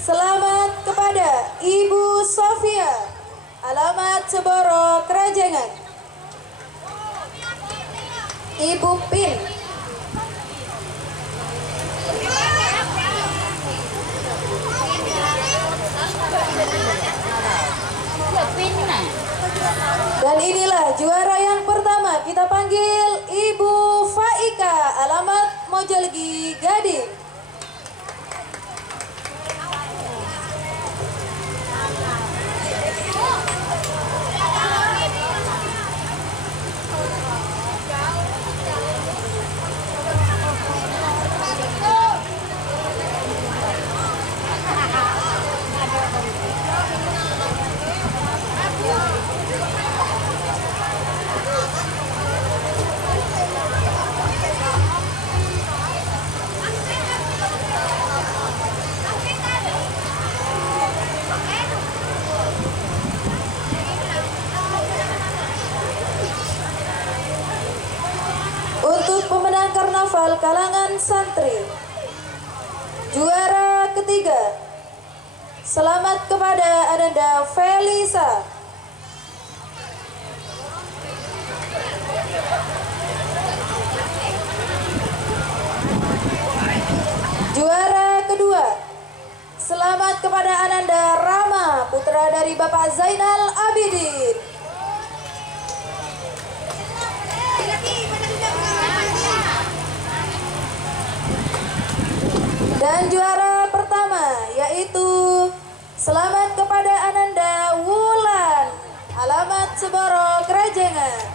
Selamat kepada Ibu Sofia, alamat Ceboro Krajengan. Ibu Pin. Dan inilah juara yang pertama, kita panggil Ibu Faika, alamat Mojalgi Gading. Untuk pemenang karnaval kalangan santri, juara ketiga, selamat kepada Ananda Felisa. Juara kedua, selamat kepada Ananda Rama, putra dari Bapak Zainal Abidin. Dan juara pertama yaitu selamat kepada Ananda Wulan, alamat Ceboro Krajengan.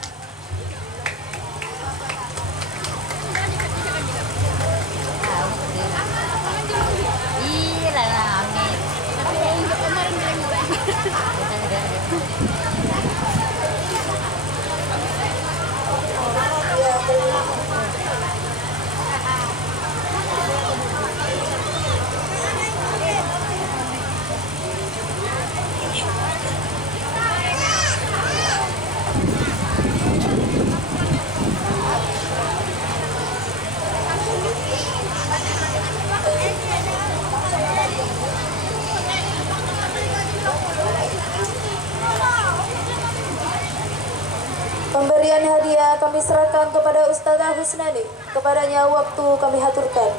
Pemberian hadiah kami serahkan kepada Ustazah Husnani. Kepadanya waktu kami haturkan.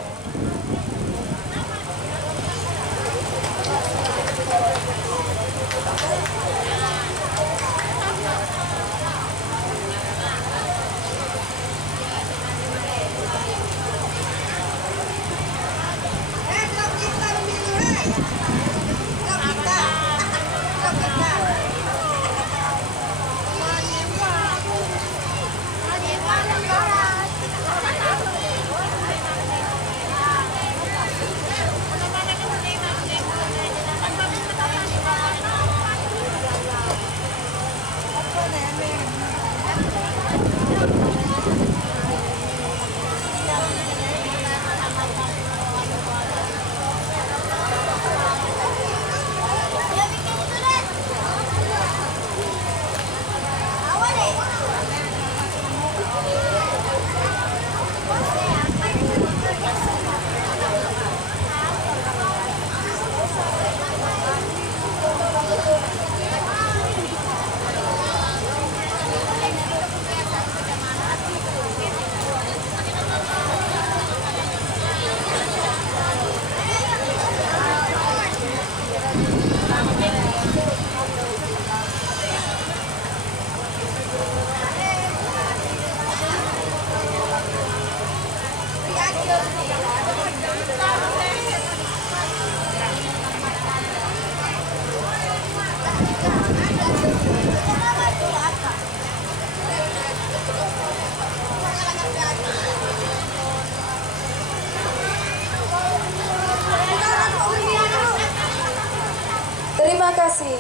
Terima kasih.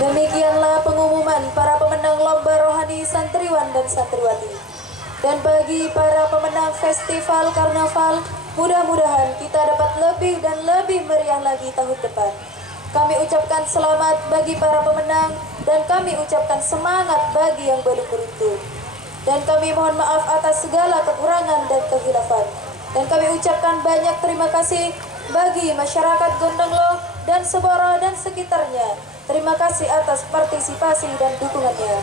Demikianlah pengumuman para pemenang lomba rohani santriwan dan santriwati. Dan bagi para pemenang festival karnaval, mudah-mudahan kita dapat lebih dan lebih meriah lagi tahun depan. Kami ucapkan selamat bagi para pemenang dan kami ucapkan semangat bagi yang belum beruntung. Dan kami mohon maaf atas segala kekurangan dan kehilafan. Dan kami ucapkan banyak terima kasih bagi masyarakat Gondanglo dan Seboro dan sekitarnya. Terima kasih atas partisipasi dan dukungannya.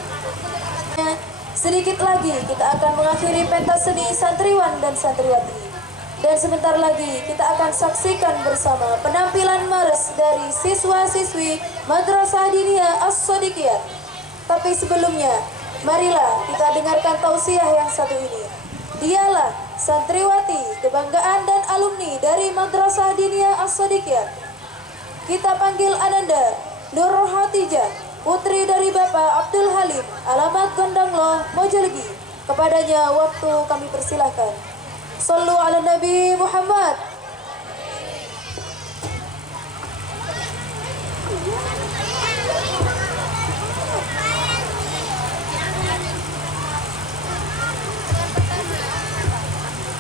Sedikit lagi kita akan mengakhiri pentas seni santriwan dan santriwati. Dan sebentar lagi kita akan saksikan bersama penampilan mars dari siswa-siswi Madrasah Diniyah As-Shadiqiyah. Tapi sebelumnya, marilah kita dengarkan tausiah yang satu ini. Dialah santriwati, kebanggaan dan alumni dari Madrasah Diniyah As-Shadiqiyah. Kita panggil Ananda Nur Hatijah, putri dari Bapak Abdul Halim, alamat Gondanglo, Mojalegi. Kepadanya waktu kami persilahkan. Sallu ala Nabi Muhammad.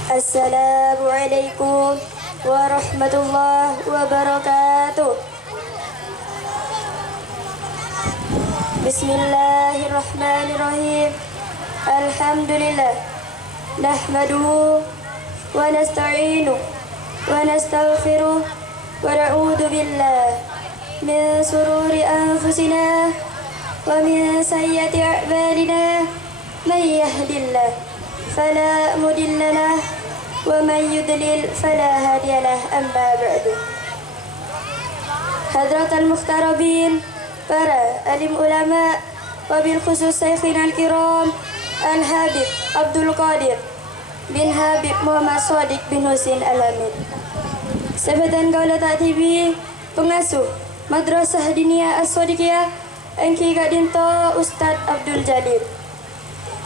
Assalamualaikum warahmatullahi wabarakatuh. Bismillahirrahmanirrahim. Alhamdulillah. Nahmaduhu wa nasta'inu wa nastaghfiruh wa na'udzu billah min sururi anfusina wa min sayyiati a'malina. May yahdillah fala mudilla lahu wa man yudlil fala hadiya lahu. Amma ba'du. Hadratal mukhtarabin, para alim ulama, wabil khusus syekhina al-kiram Al-Habib Abdul Qadir bin Habib Muhammad Shadiq bin Husin Al-Hamid, Sebatan Kaula Ta'tibi, pengasuh Madrasah Diniyah As-Shadiqiyah, Engki Kak Dinto Ustadz Abdul Jalil,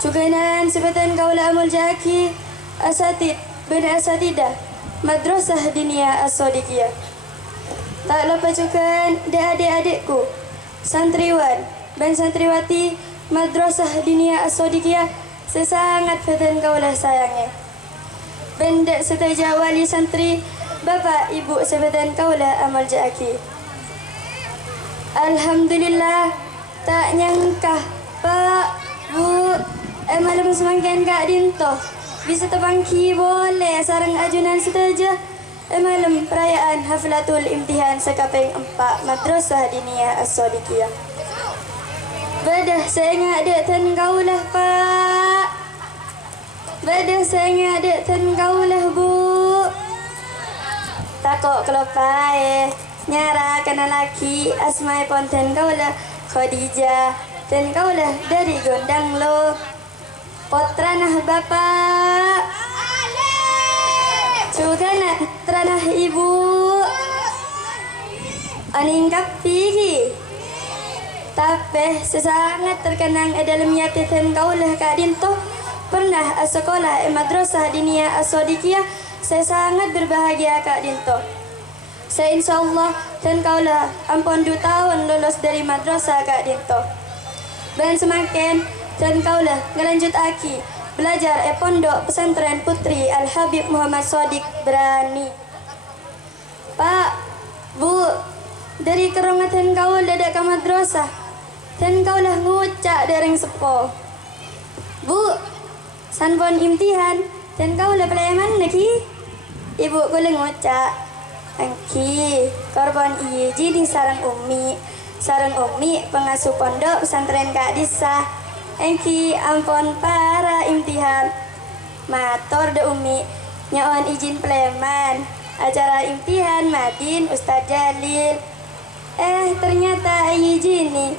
Cukanan Sebatan Kaula Amul Jaki, Asatid bin Asatidah Madrasah Diniyah As-Shadiqiyah. Tak lupa juga adik-adikku santriwan dan santriwati Madrasah Diniyah As-Shadiqiyah, sesangat fatan kaulah sayangnya. Benda setaja wali santri Bapak Ibu sebatan kaulah amal jaki. Alhamdulillah, tak nyangka Pak Bu malam semakin Kak Dinto bisa terbangki boleh sarang ajunan setaja malam perayaan haflatul imtihan sekaping 4 Madrasah Diniyah As-Shadiqiyah. Badah saya ngadak tan kaulah Pak. Badah saya ngadak tan kaulah Bu. Takok kelopai nyara kena laki asmai ponten kaulah Khadijah dan kaulah dari Gondanglo. Potranah Bapak. Cugana tranah Ibu. Aningkap pigi. Tapi sesangat terkenang dalam nyatatan kaulah Kak Dinto pernah sekolah Madrasah Diniyah As-Shadiqiyah. Saya sangat berbahagia Kak Dinto. Saya insyaallah dan kaulah ampun 2 tahun lulus dari madrasah Kak Dinto. Dan semakin dan kaulah ngelanjut aki belajar pondok pesantren Putri Al-Habib Muhammad Shadiq Berani. Pak, Bu, dari kerongatan kaul dadak ke madrasah dan kaulah ngucak dereng sepo. Bu, sanpon imtihan dan kaulah pelayaman lagi. Ibu kula ngucak angki korban izin sarang umi pengasuh pondok pesantren Kak Disa. Engki ampon para imtihan mator de umi nyaon izin peleman acara imtihan Madin Ustadz Jalil. Ternyata izin nih.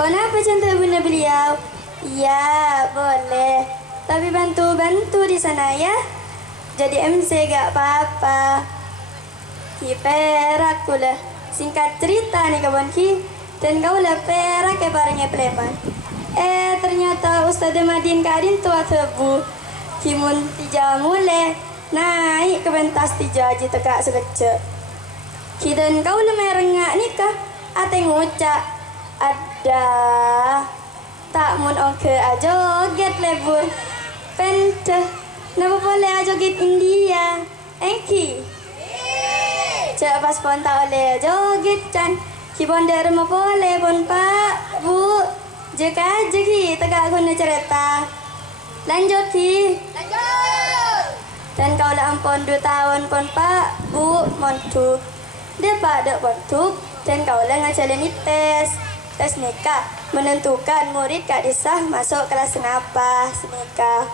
Kenapa cantik bunda beliau? Ya boleh, tapi bantu di sana ya. Jadi MC gak apa-apa. Ki perak kula. Singkat cerita nih kawan ki, dan kaulah perak ke barangnya peleman. Ternyata Ustazah Madin Kak Dinto tebu kimun tija mule naik ke pentas tija aja tekak sekecek kidan kau merengak nikah ate ngucak ada tak mun oke ajoget lebur pente napa boleh ajoget India engki Cak pas pon tak oleh joget can. Ki bonda rumah boleh pon pak, bu. Jeka aja ki, tegak guna cerita. Lanjut ki. Lanjut. Dan kau lah ampun 2 tahun pon pak, bu, montuk. Dia pak dek montuk. Dan kau lah ngajalin tes nikah, menentukan murid kak disah masuk kelas kenapa senikah.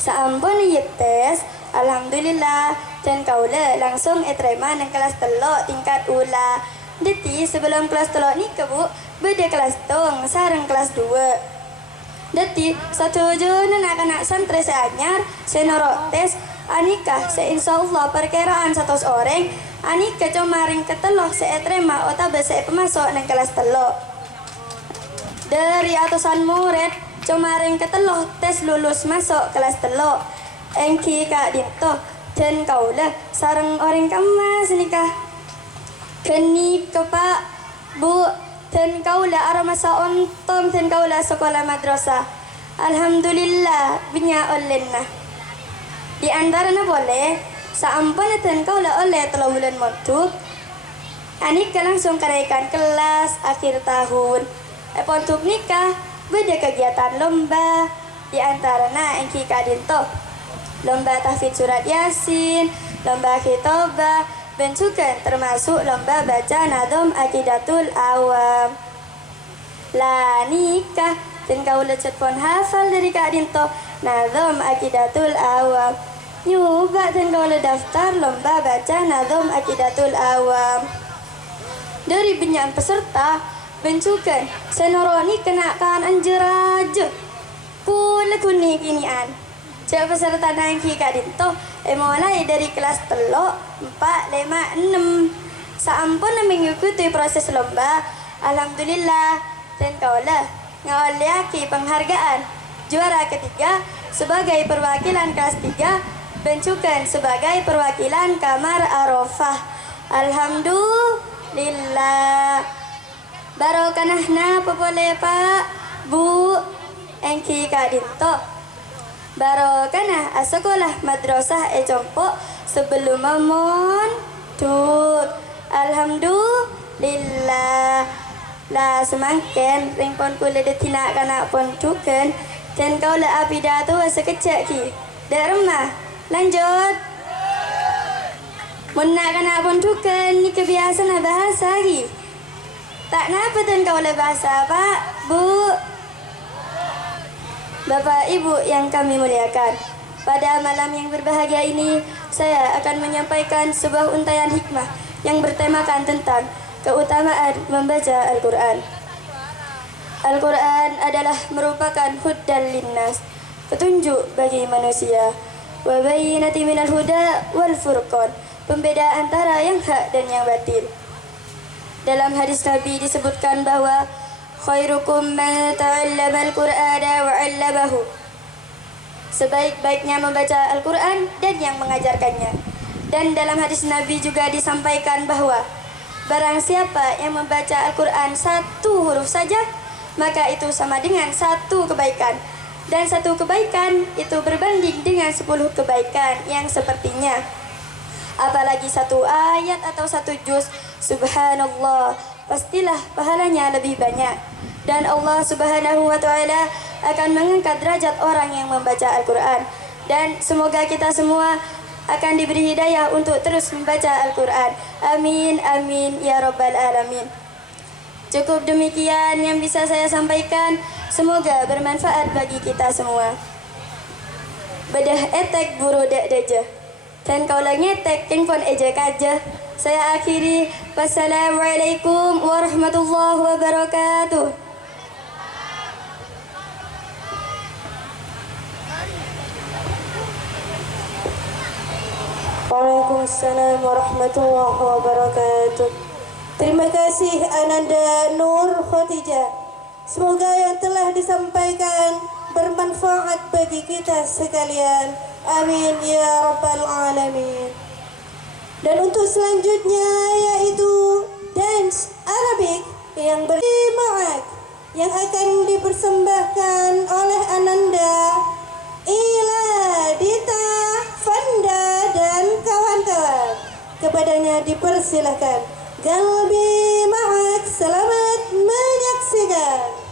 Seampun tes, alhamdulillah, dan kaula langsung terima nang kelas telok tingkat ula. Deti sebelum kelas telok ni ke bu, beda kelas tong, sarang kelas 2. Deti satu jun anak-anak santri seanyar, senorok tes, anikah seinsyaallah perkiraan 100 orang, anikah comaring ketelok terima otabe pemasuk nang kelas telok. Dari atusan murid, comaring ketelok tes lulus masuk kelas telok. Engki kak dinto dan kaulah sarang orang kamas nikah. Keni ke pak, bu, dan kaulah arah masa ontong dan kaulah sekolah madrasah. Alhamdulillah binya olehna. Di antaranya boleh, seampun dan kaulah oleh 3 bulan montuk. Anika langsung kenaikan kelas akhir tahun. Untuk nikah, beda kegiatan lomba. Di antaranya engki kak dinto. Lomba tahfidz surat Yasin, lomba khitobah, dan juga termasuk lomba baca nadom Aqidatul Awam. Lah nikah, dan kau lecet pon hafal dari kak dinto nadom Aqidatul Awam. Nyoba dan kau daftar lomba baca nadom Aqidatul Awam. Dari banyak peserta, bencukan senoroni kenakan anjir aja. Pula kuning kinian. Cak peserta nangki kak dinto, mulai dari kelas telok 4, 5, 6. Seampun mengikuti proses lomba, alhamdulillah, dan kaulah ngawaliaki penghargaan juara ketiga sebagai perwakilan kelas 3, bencukan sebagai perwakilan Kamar Arafah. Alhamdulillah. Barokanahna boleh pak, bu, engki kak dinto. Barokanah sekolah madrasah Compo sebelum mamon tut. Alhamdulillah. Lah semakin ringpon kula detina kana pon tuken dan kau lah abida tu sekecak ki. Dak rumah. Lanjut. Mun nak kana pon tuken ni kebiasaan bahasa ki. Tak napa dan kau lah bahasa pak, bu. Bapak Ibu yang kami muliakan, pada malam yang berbahagia ini saya akan menyampaikan sebuah untayan hikmah yang bertemakan tentang keutamaan membaca Al-Quran. Al-Quran adalah merupakan hudan linnas, petunjuk bagi manusia, wa bayyinatin minal huda wal furqan, pembeda antara yang hak dan yang batil. Dalam hadis Nabi disebutkan bahwa khairukum man ta'allama al-Qur'ana wa 'allamahu. Sebaik-baiknya membaca Al-Qur'an dan yang mengajarkannya. Dan dalam hadis Nabi juga disampaikan bahwa barang siapa yang membaca Al-Qur'an 1 huruf saja, maka itu sama dengan 1 kebaikan. Dan 1 kebaikan itu berbanding dengan 10 kebaikan yang sepertinya. Apalagi 1 ayat atau 1 juz, subhanallah, pastilah pahalanya lebih banyak. Dan Allah Subhanahu wa ta'ala akan mengangkat derajat orang yang membaca Al-Quran. Dan semoga kita semua akan diberi hidayah untuk terus membaca Al-Quran. Amin, amin, ya rabbal alamin. Cukup demikian yang bisa saya sampaikan. Semoga bermanfaat bagi kita semua. Bedah etek buru dek deja. Dan kau lagi ngetek pon ejek aja. Saya akhiri. Wassalamualaikum warahmatullahi wabarakatuh. Waalaikumsalam warahmatullahi wabarakatuh. Terima kasih Ananda Nur Khotijah. Semoga yang telah disampaikan bermanfaat bagi kita sekalian. Amin ya rabbal alamin. Dan untuk selanjutnya yaitu dance Arabik yang berjemaah yang akan dipersembahkan oleh Ananda, Ila, Dita, Fanda dan kawan-kawan. Kepadanya semuanya dipersilahkan. Galbi Mahak, selamat menyaksikan.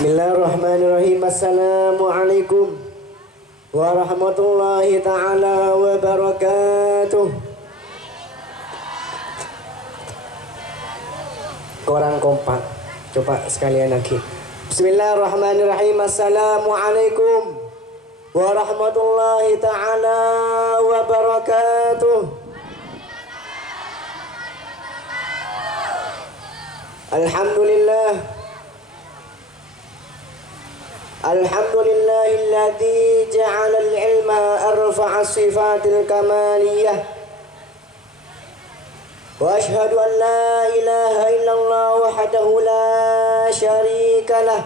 Bismillahirrahmanirrahim. Assalamualaikum warahmatullahi ta'ala wabarakatuh. Kurang kompak. Coba sekalian lagi. Bismillahirrahmanirrahim. Assalamualaikum warahmatullahi ta'ala wabarakatuh. Alhamdulillah. Alhamdulillahilladzi ja'ala al-ilma arfa'a sifatil kamaliyah. Wa ashhadu an la ilaha illallah wahdahu la syarika lah.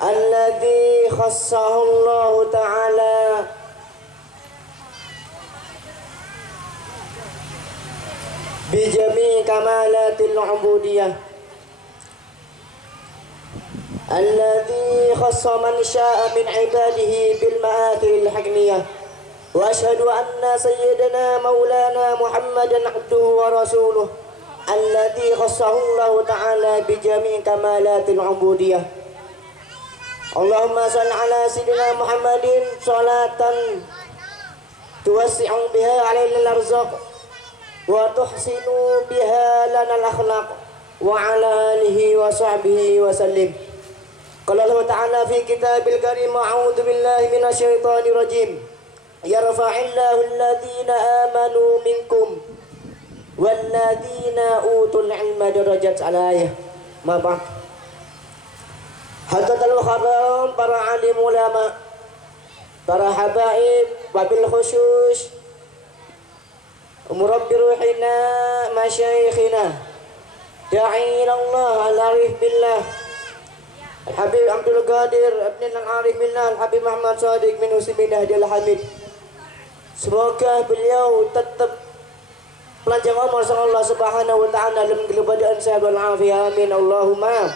Alladzi khassahu Allah ta'ala bi jami' kamalatil ubudiyah. الذي خص من شاء من عباده بالمآثر الحكمية وأشهد أن سيدنا مولانا محمدا عبده ورسوله الذي خصه الله تعالى بجميع كمالات العبودية. اللهم صل على سيدنا محمد صلاة توسع بها علينا الأرزاق وتحسن بها لنا الأخلاق وعلى آله وصحبه وسلم. قال الله تعالى في كتاب الكريم أعوذ بالله من الشيطان الرجيم يرفع الله الذين آمنوا منكم والذين أوتوا العلم درجات الآية. ما بعد Hadratul Mukarram, para alim ulama, para habaib, wabil khusus murabbi ruhina masyayikhina da'ina Allah al-arif billah Al-Habib Abdul Qadir Ibn Al-Arif Billah Al-Habib Muhammad Sadiq bin Usmidah Al-Hamid. Semoga beliau tetap panjang umur sama Allah Subhanahu wa taala dalam keadaan sehat wal afiat. Amin Allahumma.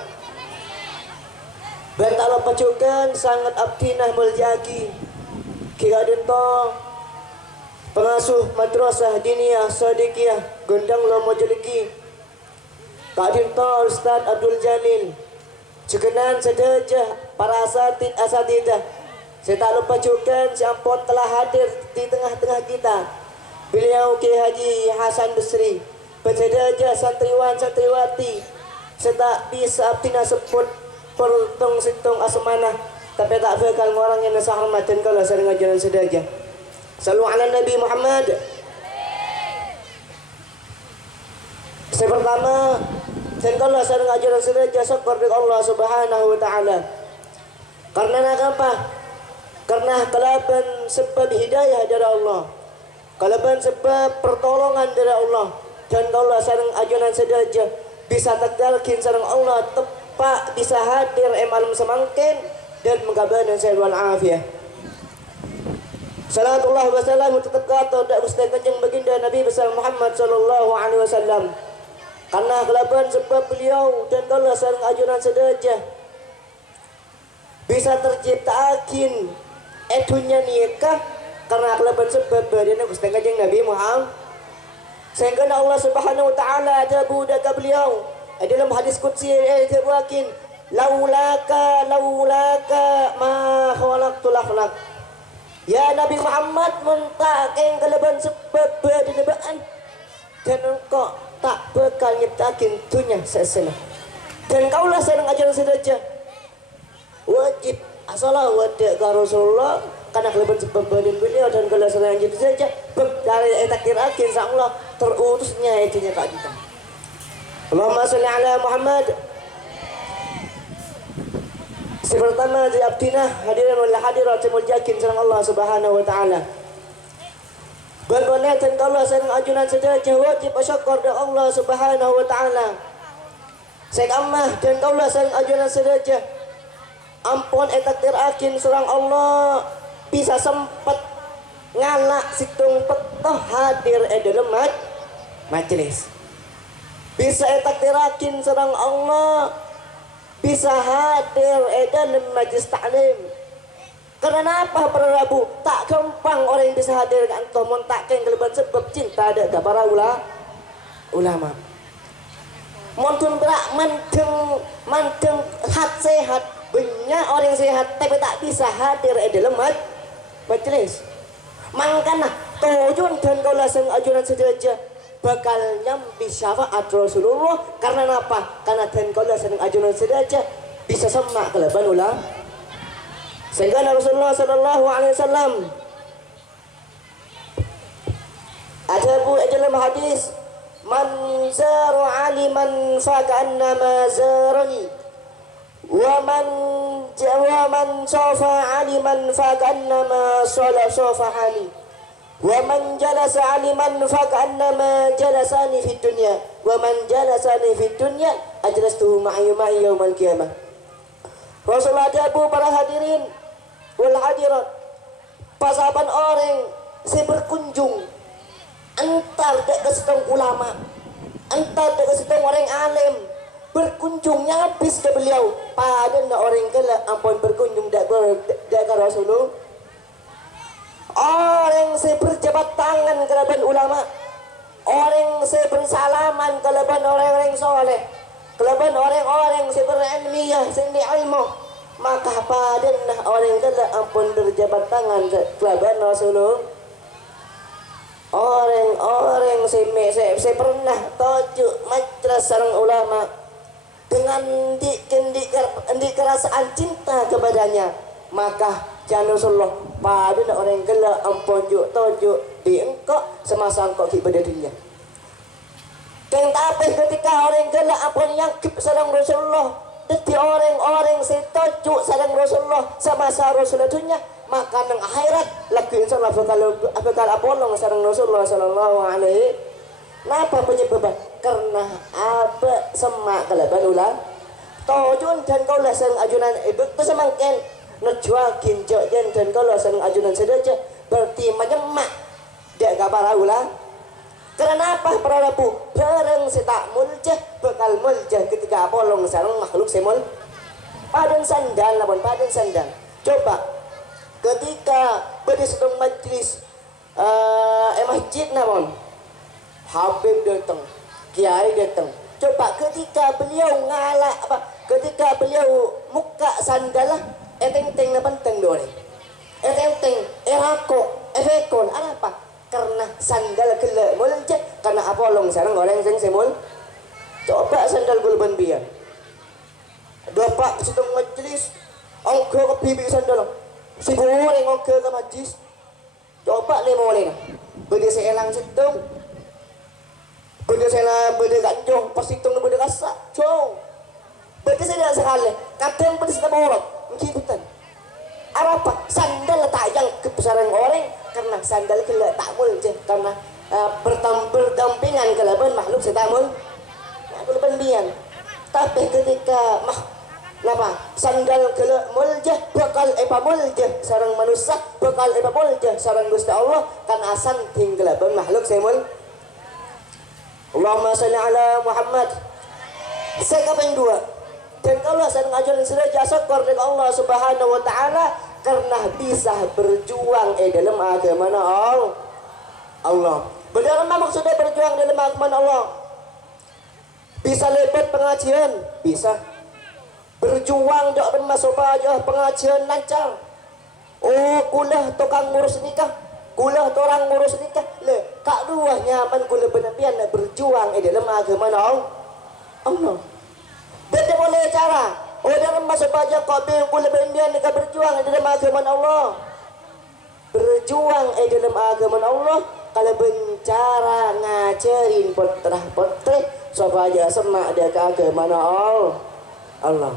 Bentala pacukan sangat abdinah muljaki kira dento pengasuh madrasah diniyah Sadiqiyah Gondang Lomo Jeliki Kak Dinto Ustaz Abdul Jalil. Sekenan sederajah para asatidah. Saya tak lupa juga si Ampon telah hadir di tengah-tengah kita. Beliau Kiai Haji Hasan Basri, sederajah santriwan santriwati. Saya tak bisa abdina sebut pertung situng asmanah, tapi tak bakal orang yang nasa hormatin kalau saya ngajaran sederajah. Sallu ala Nabi Muhammad. Saya pertama dan kalau saya ngajaran sederajah syukur dengan Allah Subhanahu wa taala. Karena apa? Karena kalaban sebab hidayah dari Allah. Kalaban sebab pertolongan dari Allah. Dan kalau sareng ajunan sederajah bisa tegalkin sareng Allah tepat bisa hadir malam semangkin dan mengkabarkan sehat wal afiat. Salatullah wa salam tetap kata dak Ustaz Kanjeng baginda Nabi besar Muhammad sallallahu alaihi wasallam. Karena kelaban sebab beliau dan kalau sareng ajunan sederajah bisa terciptakin dunia nikah karena kelaban sebab badannya Gusti Kanjeng Nabi Muhammad. Sehingga Allah Subhanahu wa taala ada budak beliau dalam hadis qudsi terwakin laulaka ma khalaqtul akhlaq. Ya Nabi Muhammad muntaking kelaban sebab badan dan engkau tak bakal nyiptakin dunia sesena. Dan kaulah sareng ajaran sederajah wajib asalah wadak ka Rasulullah karena kelebihan sebab badan beliau dan kalau sareng ajaran sederajah dari takdir akhir insyaallah terutusnya itunya kak kita. Allahumma sholli ala Muhammad. Pertama di abdinah hadirin wal hadirat muljakin sareng Allah Subhanahu wa taala. Berkoneten kalau sareng ajunan sederajah wajib bersyukur kepada Allah Subhanahu wa taala. Saya amah dan kaulah sareng ajunan sederajah ampun takdir akin surang Allah bisa sempat ngalak situng petoh hadir dalam majelis. Bisa takdir akin surang Allah bisa hadir dalam majlis taklim. Karena apa para Rabu? Tak gampang orang yang bisa hadir ke antum montakin kelebihan sebab cinta ada ke para ulama. Montun berak manteng hat sehat banyak orang sehat tapi tak bisa hadir di dalam majelis. Makanya tujuan dan kaulah sang ajuran sedaja bakal nyambi syafaat Rasulullah karena apa? Karena dan kaulah sang ajuran sedaja bisa semak keleban ulang. Sehingga Rasulullah sallallahu alaihi wasallam ada dalam hadis, man zara aliman fa ka'annama zarani wa man safa aliman fa ka'annama safahani wa man jalasa aliman fa ka'annama jalasani fid dunya wa man jalasani fid dunya ajlastuhu ma'i yaumal qiyamah. Rasulullah Abu para hadirin wal hadirat, pasaban orang saya berkunjung antar dek kesetong ulama, antar dek kesetong orang alim, berkunjungnya habis ke beliau. Pada nak orang kala ampun berkunjung dek ke Rasulullah. Orang saya berjabat tangan ke leban ulama, orang saya bersalaman ke leban orang-orang soleh, ke leban orang-orang saya berilmiah, saya ilmu. Maka pada nak orang kala ampun berjabat tangan ke leban Rasulullah. Orang-orang saya pernah tajuk majelis sarang ulama dengan di kerasaan cinta kepadanya, maka jangan Rasulullah pada orang gila ampun tajuk di engkau semasa engkau ibadah dunia. Dan tapi ketika orang gila ampun yang sarang Rasulullah, jadi orang-orang saya tajuk sarang Rasulullah semasa Rasulullah dunia, maka nang akhirat lagi insyaallah bakal apolong sareng Rasulullah sallallahu alaihi. Napa penyebabnya? Karena apa semak keleban ulang tojun dan kaulah sareng ajunan ibuk semangken najwa ginjojen dan kaulah sareng ajunan sedaja berarti menyemak dak kabar ulang. Karena apa para rabu bareng setak muljah bakal muljah ketika apolong sareng makhluk semul padan sandal lapon padan sandal. Coba ketika pada sedang majlis masjid namun Habib datang, Kiai datang. Coba ketika beliau ngalah apa? Ketika beliau muka sandalah, eteng-teng na penteng dore. Eteng-teng, erako, efekon, apa? Karena sandal gila muljah, karena apolong sareng orang sing semul. Coba sandal gulban biar. Dapat sedang majlis, angka ke bibi sandal. Si boleh ngokeh ke majlis, coba le boleh lah. Benda saya elang sedung, benda saya benda ganjong, pas hitung benda kasak, jauh. Benda saya dah sekali, kadang benda saya borok, mungkin betul. Apa? Sandal tayang kebesaran orang, karena sandal kelak tak muljah, karena berdampingan kelaban makhluk setamul, makhluk pendian. Tapi ketika napa sandal kelak muljah bakal muljah sareng manusia bakal muljah sareng Gusti Allah kan asan tinggal ben makhluk semul. Allahumma shalli ala Muhammad. Sekaping dua dan kalau sareng ajaran sedaja syukur dengan Allah Subhanahu wa taala karena bisa berjuang dalam agama Allah. Benar maksudnya berjuang dalam agama Allah. Bisa lebat pengajian, bisa berjuang dok masuk aja pengajian lancar. Oh kulah tukang ngurus nikah, kulah orang ngurus nikah le kak dua nyaman kulah benapian berjuang dalam agama Allah. Beda boleh cara oh dalam masuk aja kau kulah benapian nikah berjuang dalam agama Allah. Berjuang dalam agama Allah kalau bencara ngajarin putra-putri supaya semak dia ke agama Allah.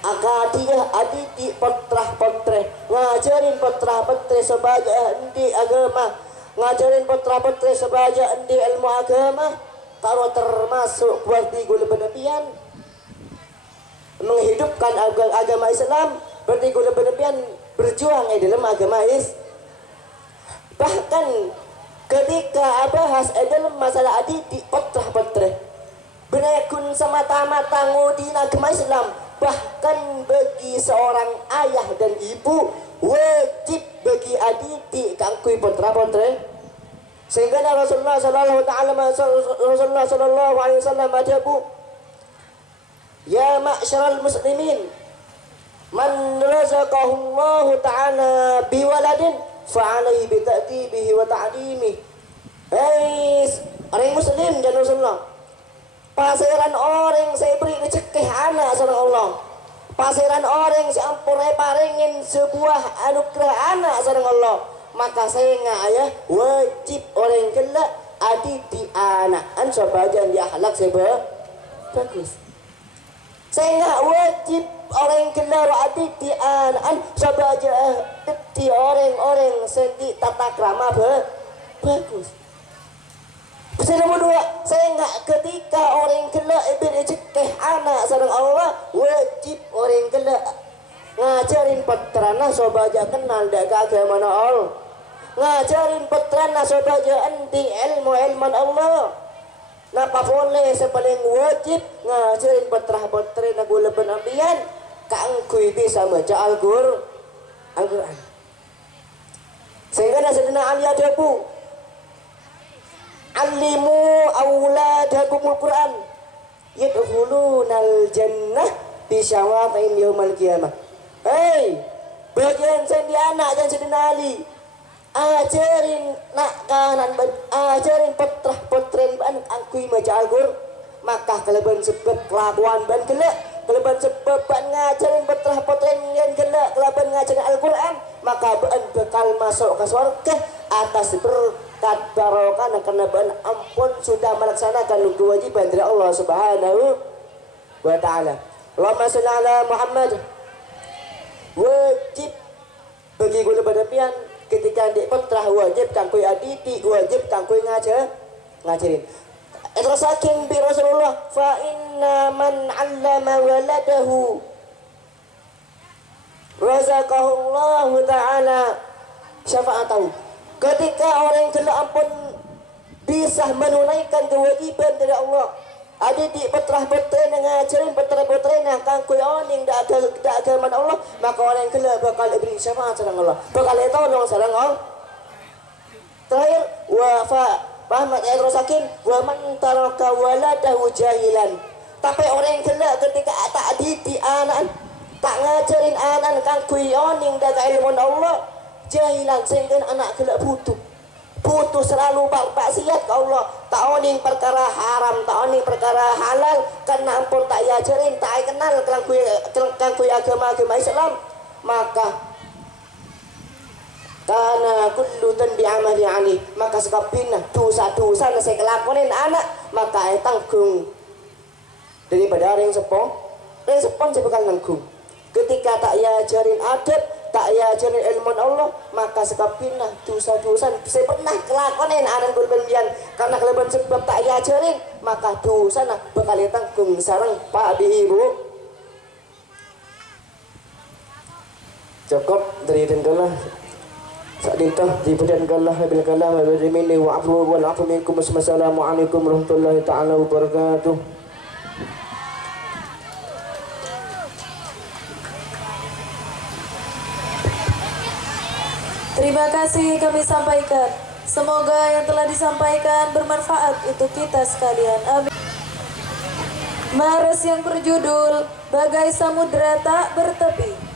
Akadiyah aditi putra-putri ngajarin putra-putri sebagai endi agama, ngajarin putra-putri sebagai endi ilmu agama, kalau termasuk buat digul benepian menghidupkan agama Islam, berarti gula benepian berjuang dalam agama bahkan ketika bahas dalam masalah aditi putra-putri benekun semata-mata ngudin agama Islam, bahkan bagi seorang ayah dan ibu wajib bagi aditi kangkui putra-putri. Sehingga Rasulullah sallallahu alaihi wasallam ada bu, ya ma'syaral muslimin, Man razaqahullahu ta'ala biwaladin fa'alaihi bita'dibihi wa ta'dimihi. Hei orang muslim jangan salah. Pasiran orang saya beri rezeki anak sama Allah. Pasiran orang saya ampun paringin sebuah anugerah anak sama Allah. Maka saya ngaya wajib orang kelak adi di anak an sebagian dia halak seba bagus. Saya nggak wajib orang kelak adi di anak an sebagian di orang-orang sendi tata krama bagus. Pesan nomor 2, saya enggak ketika orang kelak berjekeh anak sareng Allah wajib orang kelak ngajarin putrana sobaja kenal dak agama Allah. Ngajarin putrana sobaja enti ilmu Allah. Napa boleh sepaling wajib ngajarin putra-putrina gula penampian kangkui bisa baca Al-Qur'an. Sehingga nasadina aliyah debu Alimu awladakumul Quran yadkhulunal jannah bisyawatin yaumal qiyamah. Hei, bagian sendi anak dan sendi ali. Ajarin nak kanan ajarin putra-putrin ban angkui maca Al-Qur'an. Maka keleban sebab kelakuan ban kelak, keleban sebab ban ngajarin putra-putrin yang kelak, keleban ngajarin Al-Qur'an, maka ban bakal masuk ke surga atas berkat barokah karena ban ampun sudah melaksanakan kewajiban dari Allah Subhanahu wa taala. Allahumma shalli ala Muhammad. Wajib bagi guna berdepian ketika adik putra wajib kangkui aditi wajib kangkui ngajarin. Rasakin bi Rasulullah fa inna man 'allama waladahu razaqahu Allah taala syafa'atahu. Ketika orang kelak ampun bisa menunaikan kewajiban dari Allah, adik putra-putri ngajarin putra-putri nah kangkui oning dak agama Allah, maka orang kelak bakal beri syafaat sareng Allah, bakal tolong sareng Allah. Terakhir wa fa Muhammad Rasakin wa man taraka waladahu jahilan. Tapi orang kelak ketika tak didik anak, tak ngajarin anak kangkui oning dak ilmu Allah, jahilan sehingga anak kelak butuh selalu bermaksiat ke Allah, tak oning perkara haram, tak oning perkara halal, karena ampun tak yajarin, tak kenal kangkui agama Islam, maka karena kullu tanbi amali ali, maka sekapina dosa-dosa nasi kelakuanin anak, maka tanggung daripada orang sepon saya bakal nanggung. Ketika tak yajarin adab, tak yajarin ilmu Allah, maka sekapina dosa-dosa saya pernah kelakuanin anak berlebihan karena kelebihan sebab tak yajarin, maka dosa nak bakal tanggung sareng Pak Ibu. Cukup dari denggalah Sa'dintah diberikanlah bil kalam wa rimini wa afu wal afu minkum. Assalamualaikum warahmatullahi taala wabarakatuh. Terima kasih kami sampaikan. Semoga yang telah disampaikan bermanfaat untuk kita sekalian. Amin. Mares yang berjudul Bagai Samudra Tak Bertepi.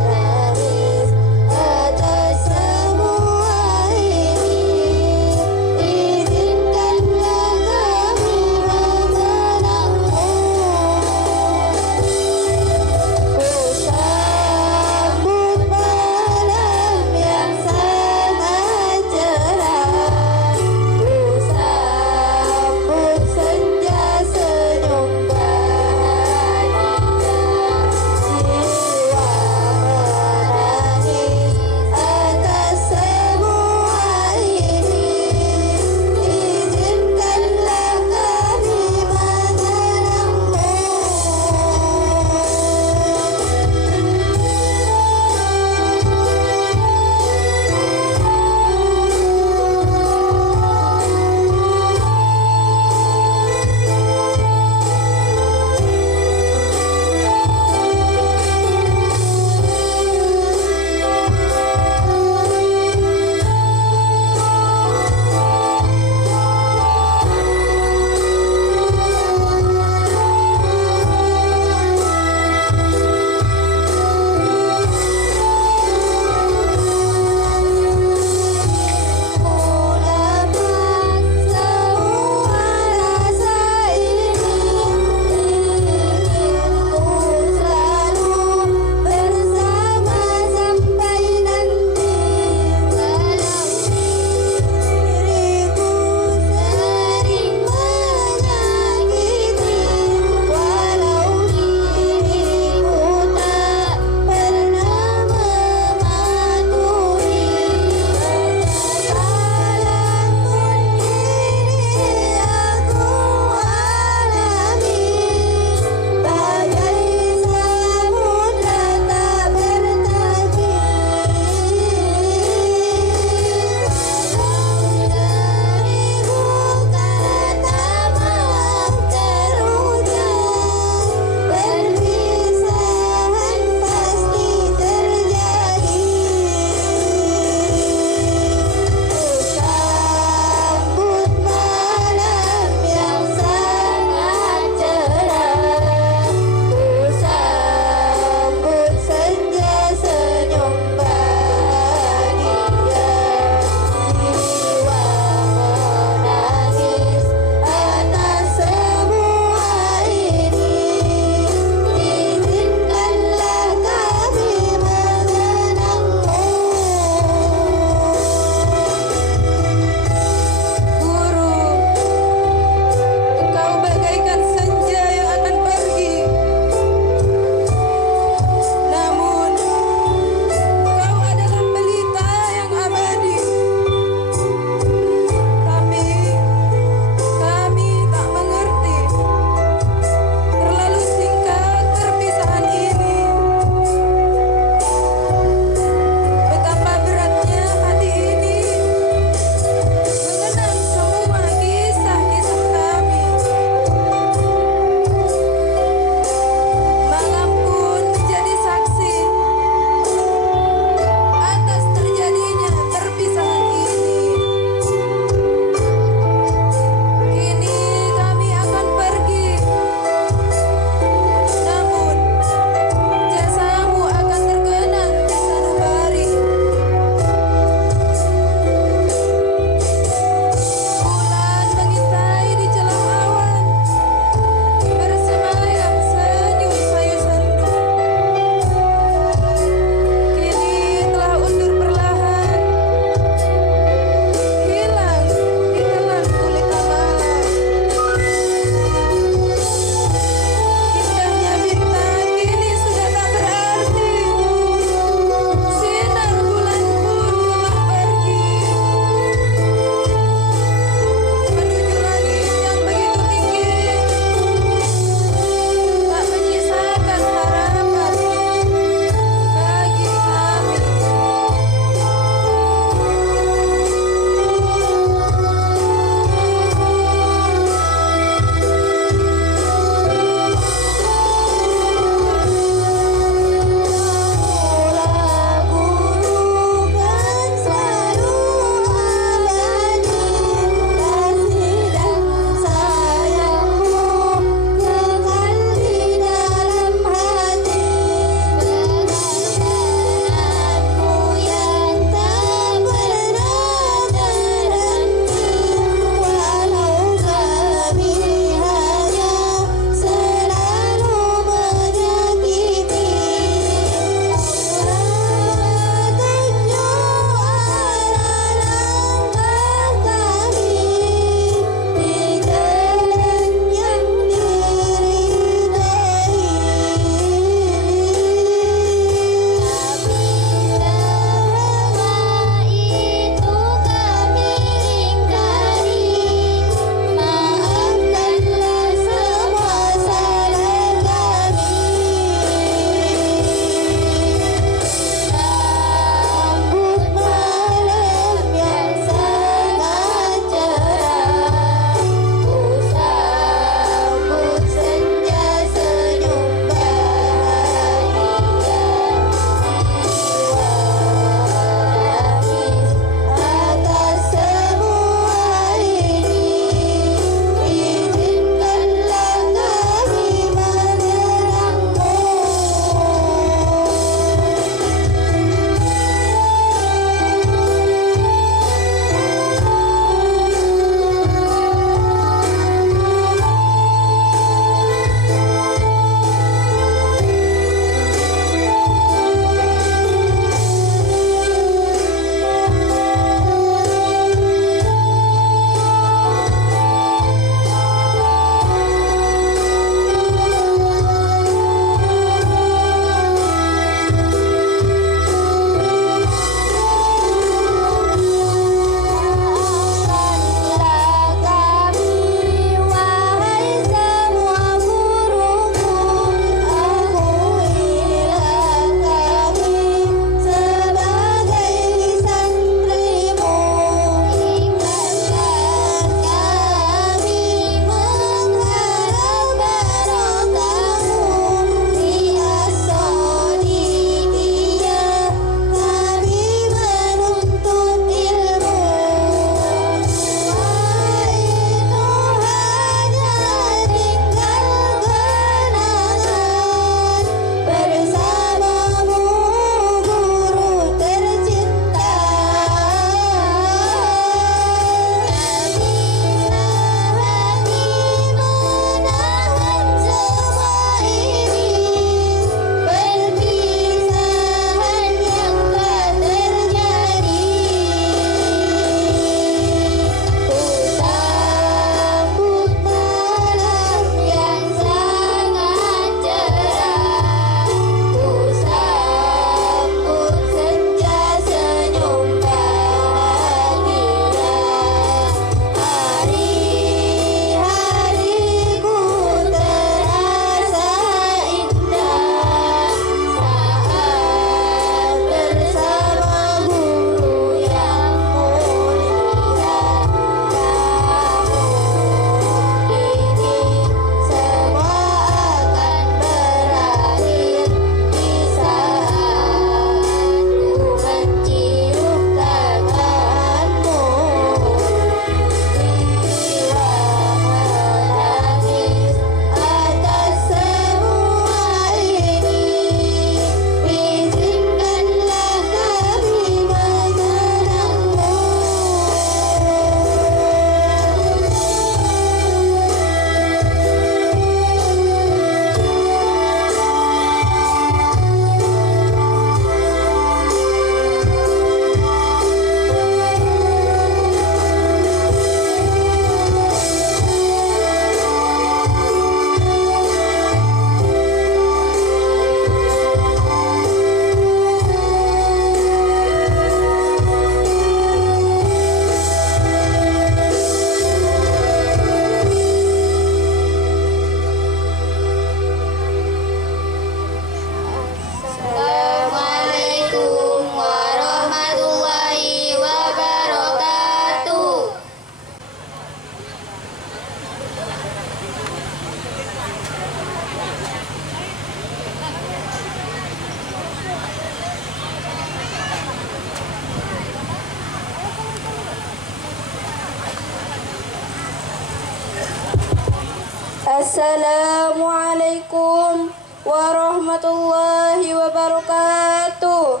Assalamualaikum warahmatullahi wabarakatuh.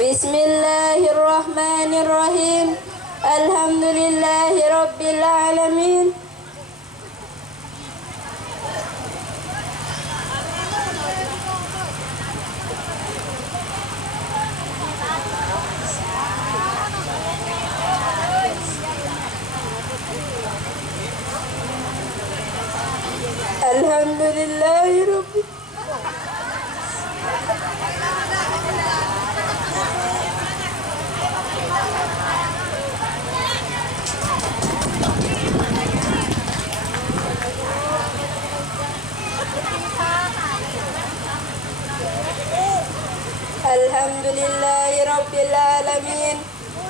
Bismillahirrahmanirrahim. Alhamdulillahi rabbil alamin. Alhamdulillahi rabbil Alhamdulillahi rabbil alamin.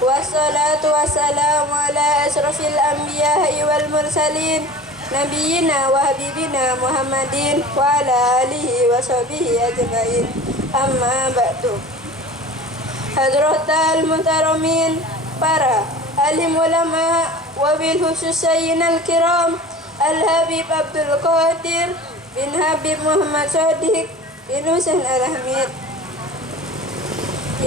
Wassalatu wassalamu ala asrafil anbiya'i wal mursalin Nabiyina wa habibina Muhammadin wa ala alihi wa sahbihi ajma'in. Amma ba'du. Hadratal muhtaramin, para alim ulama wa bil khususayin al-kiram, Al-Habib Abdul Qadir bin Habib Muhammad Shadiq bin Husain Al-Hamid,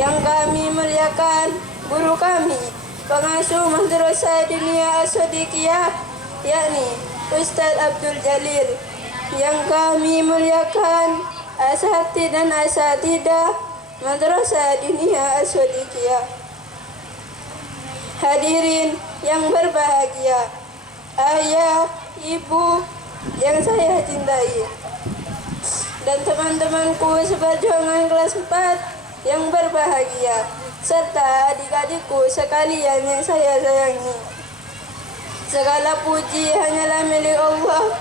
yang kami muliakan guru kami, pengasuh Madrasah Diniyah As-Shadiqiyah, yakni Ustaz Abdul Jalil, yang kami muliakan asatidz dan asatidah Madrasah Diniyah As-Shadiqiyah, hadirin yang berbahagia, ayah, ibu yang saya cintai, dan teman-temanku seperjuangan kelas 4 yang berbahagia, serta adik-adikku sekalian yang saya sayangi. Segala puji hanyalah milik Allah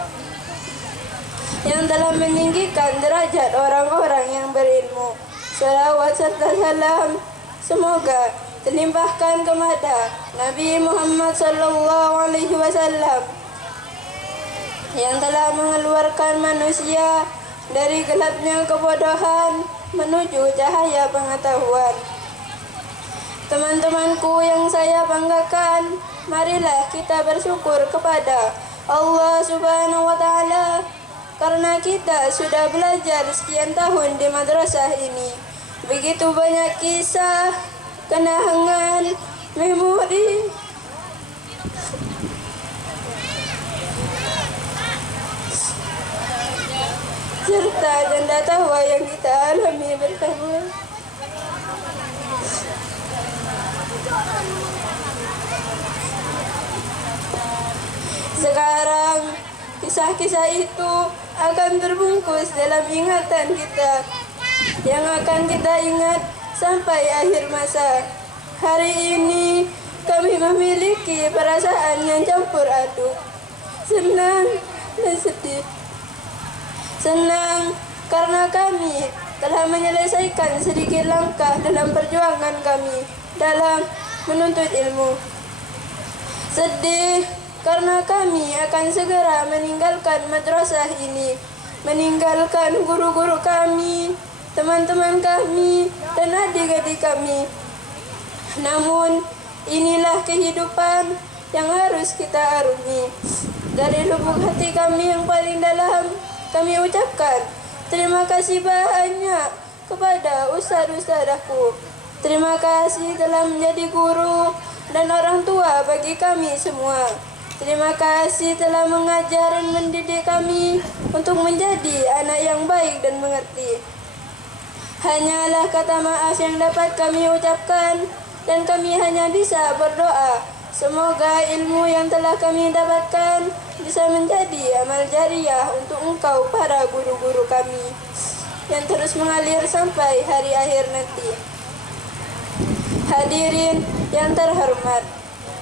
yang telah meninggikan derajat orang-orang yang berilmu. Salawat serta salam semoga terlimpahkan kepada Nabi Muhammad SAW yang telah mengeluarkan manusia dari gelapnya kebodohan menuju cahaya pengetahuan. Teman-temanku yang saya banggakan, marilah kita bersyukur kepada Allah Subhanahu wa Ta'ala karena kita sudah belajar sekian tahun di madrasah ini. Begitu banyak kisah, kenangan, memori, serta tanda tawa yang kita alami bersama. Sekarang kisah-kisah itu akan terbungkus dalam ingatan kita, yang akan kita ingat sampai akhir masa. Hari ini kami memiliki perasaan yang campur aduk, senang dan sedih. Senang karena kami telah menyelesaikan sedikit langkah dalam perjuangan kami dalam menuntut ilmu. Sedih karena kami akan segera meninggalkan madrasah ini, meninggalkan guru-guru kami, teman-teman kami, dan adik-adik kami. Namun, inilah kehidupan yang harus kita arungi. Dari lubuk hati kami yang paling dalam, kami ucapkan terima kasih banyak kepada ustaz-ustazahku. Terima kasih telah menjadi guru dan orang tua bagi kami semua. Terima kasih telah mengajar dan mendidik kami untuk menjadi anak yang baik dan mengerti. Hanyalah kata maaf yang dapat kami ucapkan, dan kami hanya bisa berdoa semoga ilmu yang telah kami dapatkan bisa menjadi amal jariah untuk engkau para guru-guru kami yang terus mengalir sampai hari akhir nanti. Hadirin yang terhormat,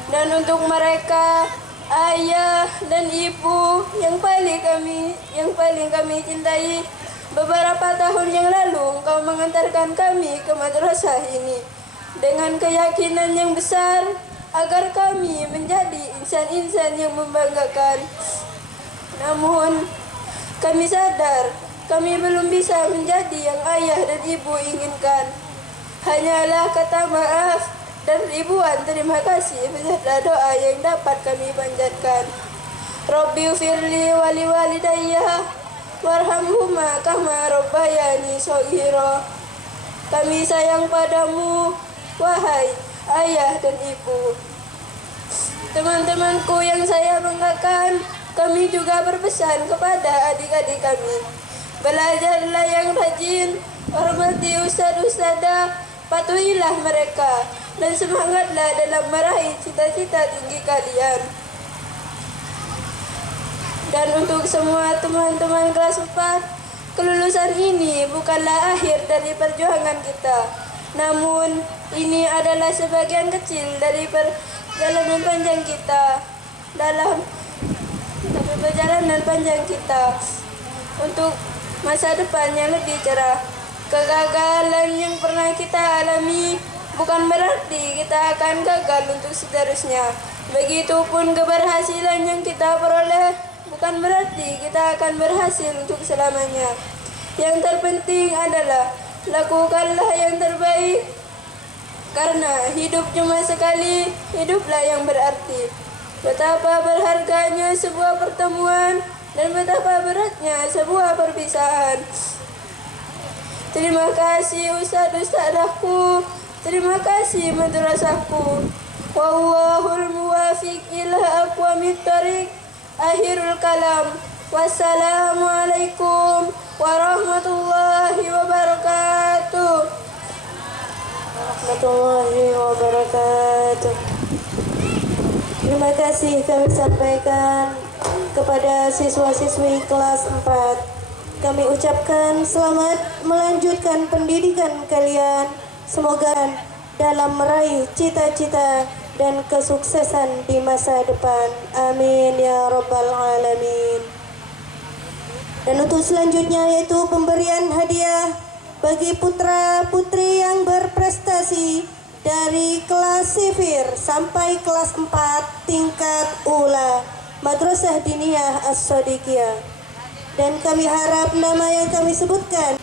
dan untuk mereka, ayah dan ibu yang paling kami cintai, beberapa tahun yang lalu engkau mengantarkan kami ke madrasah ini dengan keyakinan yang besar agar kami menjadi insan-insan yang membanggakan. Namun, kami sadar kami belum bisa menjadi yang ayah dan ibu inginkan. Hanyalah kata maaf dan ribuan terima kasih beserta doa yang dapat kami panjatkan. Rabbi firli wali walidayya warhamhuma kama rabbayani shaghira. Kami sayang padamu, wahai ayah dan ibu. Teman-temanku yang saya banggakan, kami juga berpesan kepada adik-adik kami. Belajarlah yang rajin, hormati ustadz-ustadzah, patuhilah mereka, dan semangatlah dalam meraih cita-cita tinggi kalian. Dan untuk semua teman-teman kelas 4, kelulusan ini bukanlah akhir dari perjuangan kita. Namun, ini adalah sebagian kecil dari perjalanan panjang kita untuk masa depan yang lebih cerah. Kegagalan yang pernah kita alami bukan berarti kita akan gagal untuk seterusnya. Begitupun keberhasilan yang kita peroleh bukan berarti kita akan berhasil untuk selamanya. Yang terpenting adalah lakukanlah yang terbaik, karena hidup cuma sekali, hiduplah yang berarti. Betapa berharganya sebuah pertemuan dan betapa beratnya sebuah perpisahan. Terima kasih ustadz-ustadzahku, terima kasih madrasahku. Wallahul muwafiq ila aqwamit thariq. Akhirul kalam. Wassalamualaikum warahmatullahi wabarakatuh. Warahmatullahi wabarakatuh. Terima kasih kami sampaikan kepada siswa-siswi kelas 4. Kami ucapkan selamat melanjutkan pendidikan kalian. Semoga dalam meraih cita-cita dan kesuksesan di masa depan. Amin ya rabbal alamin. Dan untuk selanjutnya yaitu pemberian hadiah bagi putra-putri yang berprestasi dari kelas sifir sampai kelas 4 tingkat ula Madrasah Diniyah As-Shadiqiyah. Dan kami harap nama yang kami sebutkan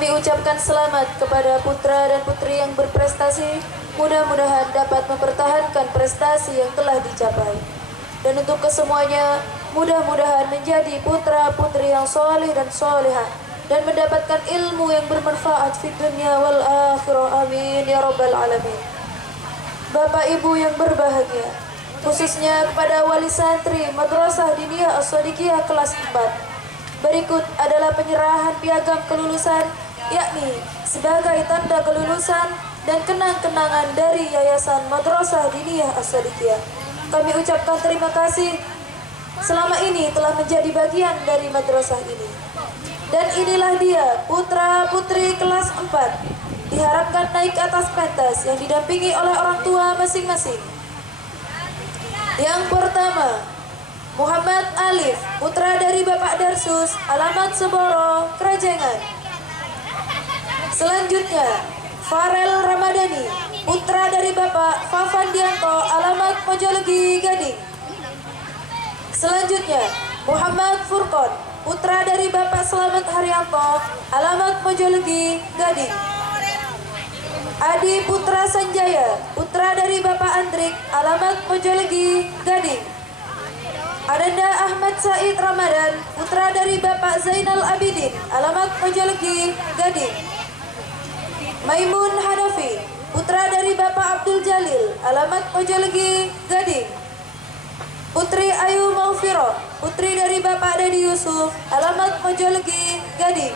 Kami ucapkan selamat kepada putra dan putri yang berprestasi. Mudah-mudahan dapat mempertahankan prestasi yang telah dicapai. Dan untuk kesemuanya, mudah-mudahan menjadi putra-putri yang soleh dan solehah dan mendapatkan ilmu yang bermanfaat di dunia wal akhirah. Amin ya rabbal alamin. Bapak Ibu yang berbahagia, khususnya kepada wali santri Madrasah Diniyah As-Shadiqiyah kelas 4. Berikut adalah penyerahan piagam kelulusan, yakni sebagai tanda kelulusan dan kenang-kenangan dari Yayasan Madrasah Diniyah As-Shadiqiyah. Kami ucapkan terima kasih selama ini telah menjadi bagian dari madrasah ini. Dan inilah dia putra-putri kelas 4. Diharapkan naik ke atas pentas yang didampingi oleh orang tua masing-masing. Yang pertama, Muhammad Alif, putra dari Bapak Darsus, alamat Seboro, Krajengan. Selanjutnya, Farel Ramadhani, putra dari Bapak Fafandianto, alamat Mojolegi, Gading. Selanjutnya, Muhammad Furqon, putra dari Bapak Slamet Haryanto, alamat Mojolegi, Gading. Adi Putra Sanjaya, putra dari Bapak Andrik, alamat Mojolegi, Gading. Adanda Ahmad Said Ramadan, putra dari Bapak Zainal Abidin, alamat Mojolegi, Gading. Maimun Hanafi, putra dari Bapak Abdul Jalil, alamat Mojolegi, Gading. Putri Ayu Maufiro, putri dari Bapak Dedi Yusuf, alamat Mojolegi, Gading.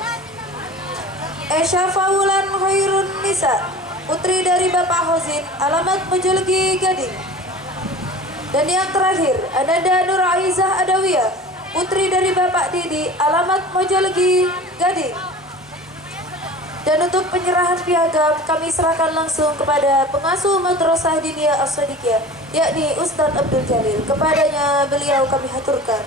Esya Faulan Khairun Nisa, putri dari Bapak Hozin, alamat Mojolegi, Gading. Dan yang terakhir, Ananda Nur Aizah Adawiyah, putri dari Bapak Didi, alamat Mojolegi, Gading. Dan untuk penyerahan piagam kami serahkan langsung kepada pengasuh Madrasah Diniyah As-Shadiqiyah, yakni Ustadz Abdul Jalil. Kepadanya beliau kami haturkan.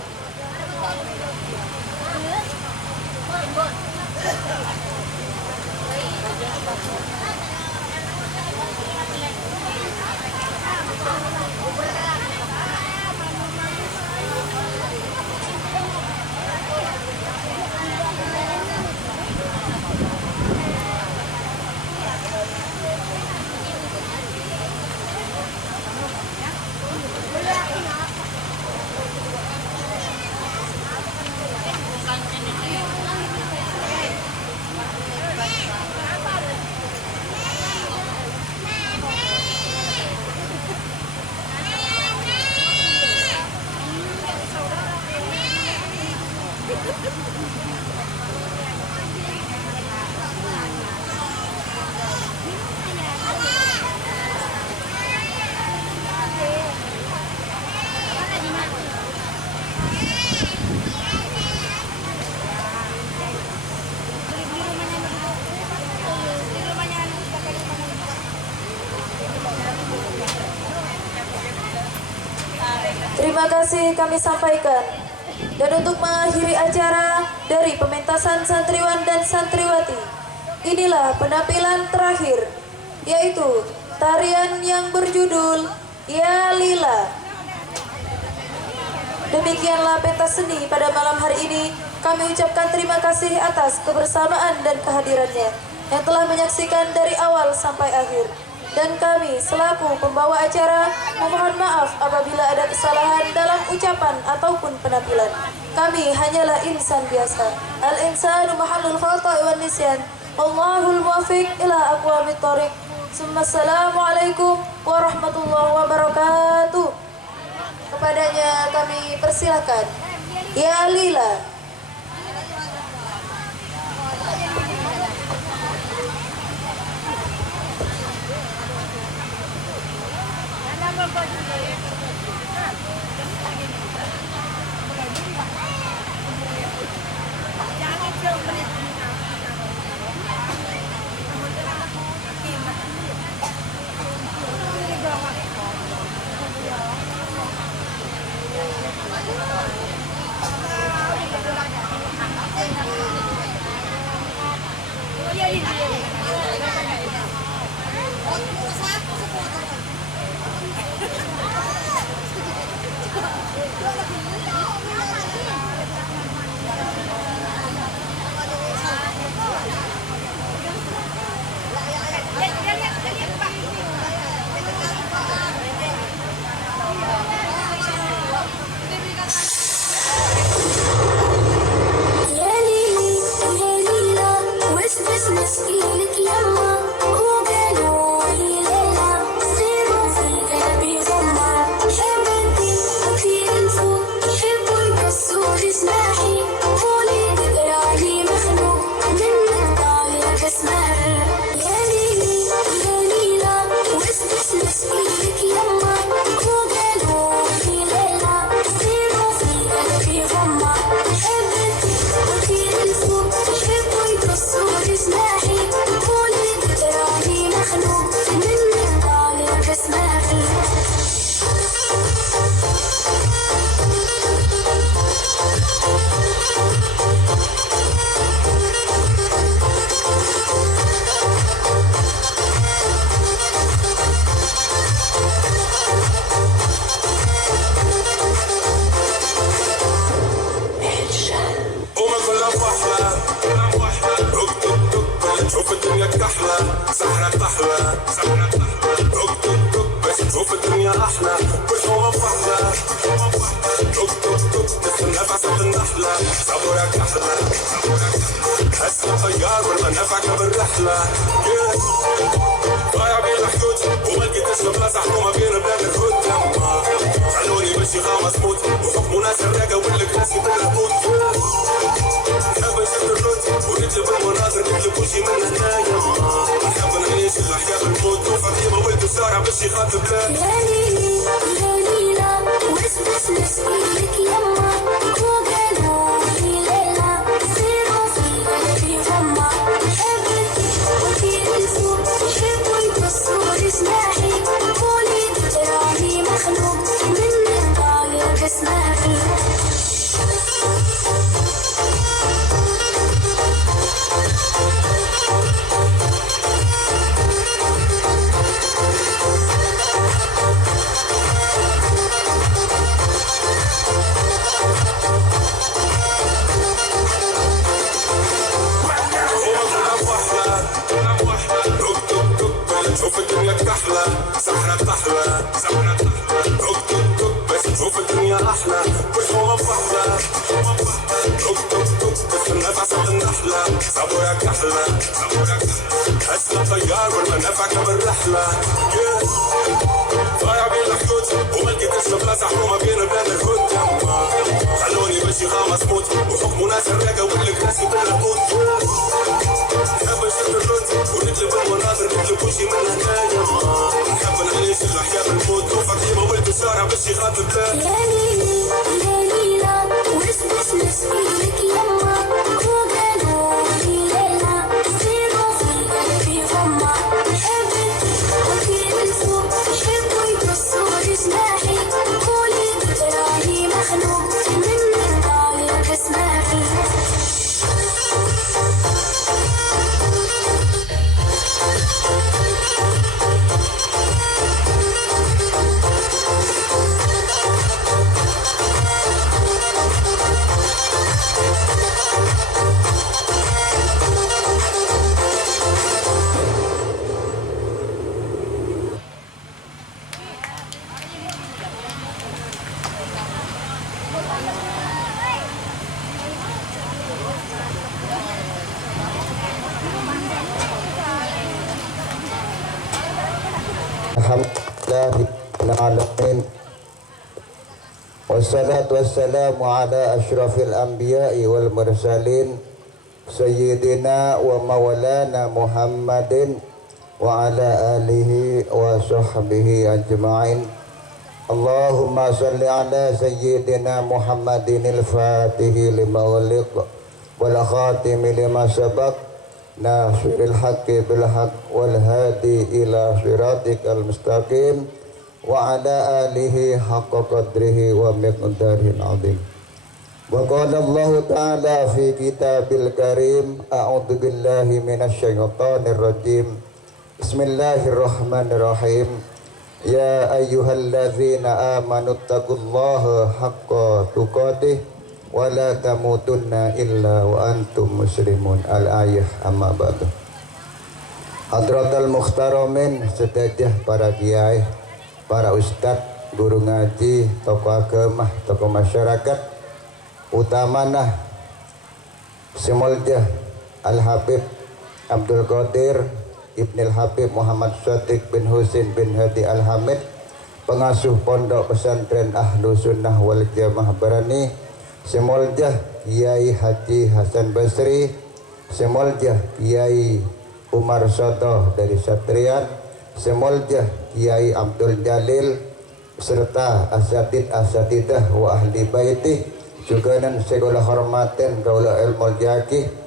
Terima kasih kami sampaikan. Dan untuk mengakhiri acara dari pementasan santriwan dan santriwati, inilah penampilan terakhir, yaitu tarian yang berjudul Ya Lila. Demikianlah pentas seni pada malam hari ini. Kami ucapkan terima kasih atas kebersamaan dan kehadirannya yang telah menyaksikan dari awal sampai akhir. Dan kami selaku pembawa acara memohon maaf apabila ada kesalahan dalam ucapan ataupun penampilan. Kami hanyalah insan biasa. Al-insanu mahallul khata'i wan nisyan. Wallahul muwaffiq ila aqwamit thoriq. Assalamualaikum warahmatullahi wabarakatuh. Kepadanya kami persilakan. Ya Lila. روك توك توك باش تشوف الدنيا احلى كل يوم بفحلة روك توك توك تستنى في عصا النحلة صبرك احلى هسه طيار ولا نفعك بالرحلة ضايع بين الحدود وما لقيتش بلاصة حكومة بين بلاد الهود خلوني ماشي غامض موت وحكموا ناس الراقة والكراسي بالهبوط نحب نشد الرد ونجلب المناظر نجلب وشي من هنايا نحب نعيش الحياة بالموت وفاطمة ولد الشارع باش يخاطب بلاد يا ليلي يا ليلى واسمس مسكينك يما وقالوا لي ليلى سيروا في قلبي فما حبيتي وكيل الفوق يحبوا يبصوا لسلاحي قولي تراني مخلوق من الطاير بسماحي شوف الدنيا كحلة سحرة تحلى روك توك توك بس نشوف الدنيا أحلى كل يوم بفحلة روك توك توك تستنى في عصا النحلة صبرك أحلى هسه طيار ولا نفعك بالرحلة ضايع بين الحدود وما لقيتش بلاصة حكومة بين بلاد الهود خلوني ماشي غامض موت وحكموا ناس الراقة والكراسي بالهبوط نحب نشد الرد ونجلب المناظر نجلب وشي من هنايا نحب نعيش الحياة بالموت وفاطمة ولد الشارع باش يخاطب بلاد يا ليلي يا ليلى واسمس مسكينك يما وقالوا لي ليلى سيروا في قلبي فما حبيتي وكيل الفوق يحبوا يبصوا لسلاحي قولي تراني مخلوق من الطاير بسماحي Alhamdulillahirrahmanirrahim. Wassalatu wassalamu ala asyrafil anbiya'i wal mursalin Sayyidina wa maulana Muhammadin wa ala alihi wa sahbihi ajma'in. Allahumma salli ala Sayyidina Muhammadin al-fatihi lima uliq wal khatimi lima sabaq nasiril haqqi bil haqq wal hadi ila siratikal mustaqim wa ala alihi haqqa qadrihi wa miqdaril azim. Wa qala Allah ta'ala fi kitabil karim a'udzu billahi minasy syaithanir rajim. Bismillahirrahmanirrahim. Ya ayyuhalladzina amanu taqullaha haqqa tuqatih wa la tamutunna illa wa antum muslimun. Al-ayah amma ba'du. Hadratal muhtaramin, sedajah para kiai, para ustadz, guru ngaji, tokoh agama, tokoh masyarakat, utamana Semuljah Al-Habib Abdul Qadir Ibnil Habib Muhammad Shatiq bin Husin bin Hadi Al-Hamid, pengasuh pondok pesantren Ahlu Sunnah wal Jamaah Barani, Semuljah Kiai Haji Hasan Basri, Semuljah Kiai Umar Soto dari Satrian, Semuljah Kiai Abdul Jalil serta asatidah wa ahli baiti, juga dan segala hormatin kaula ilmu jaki,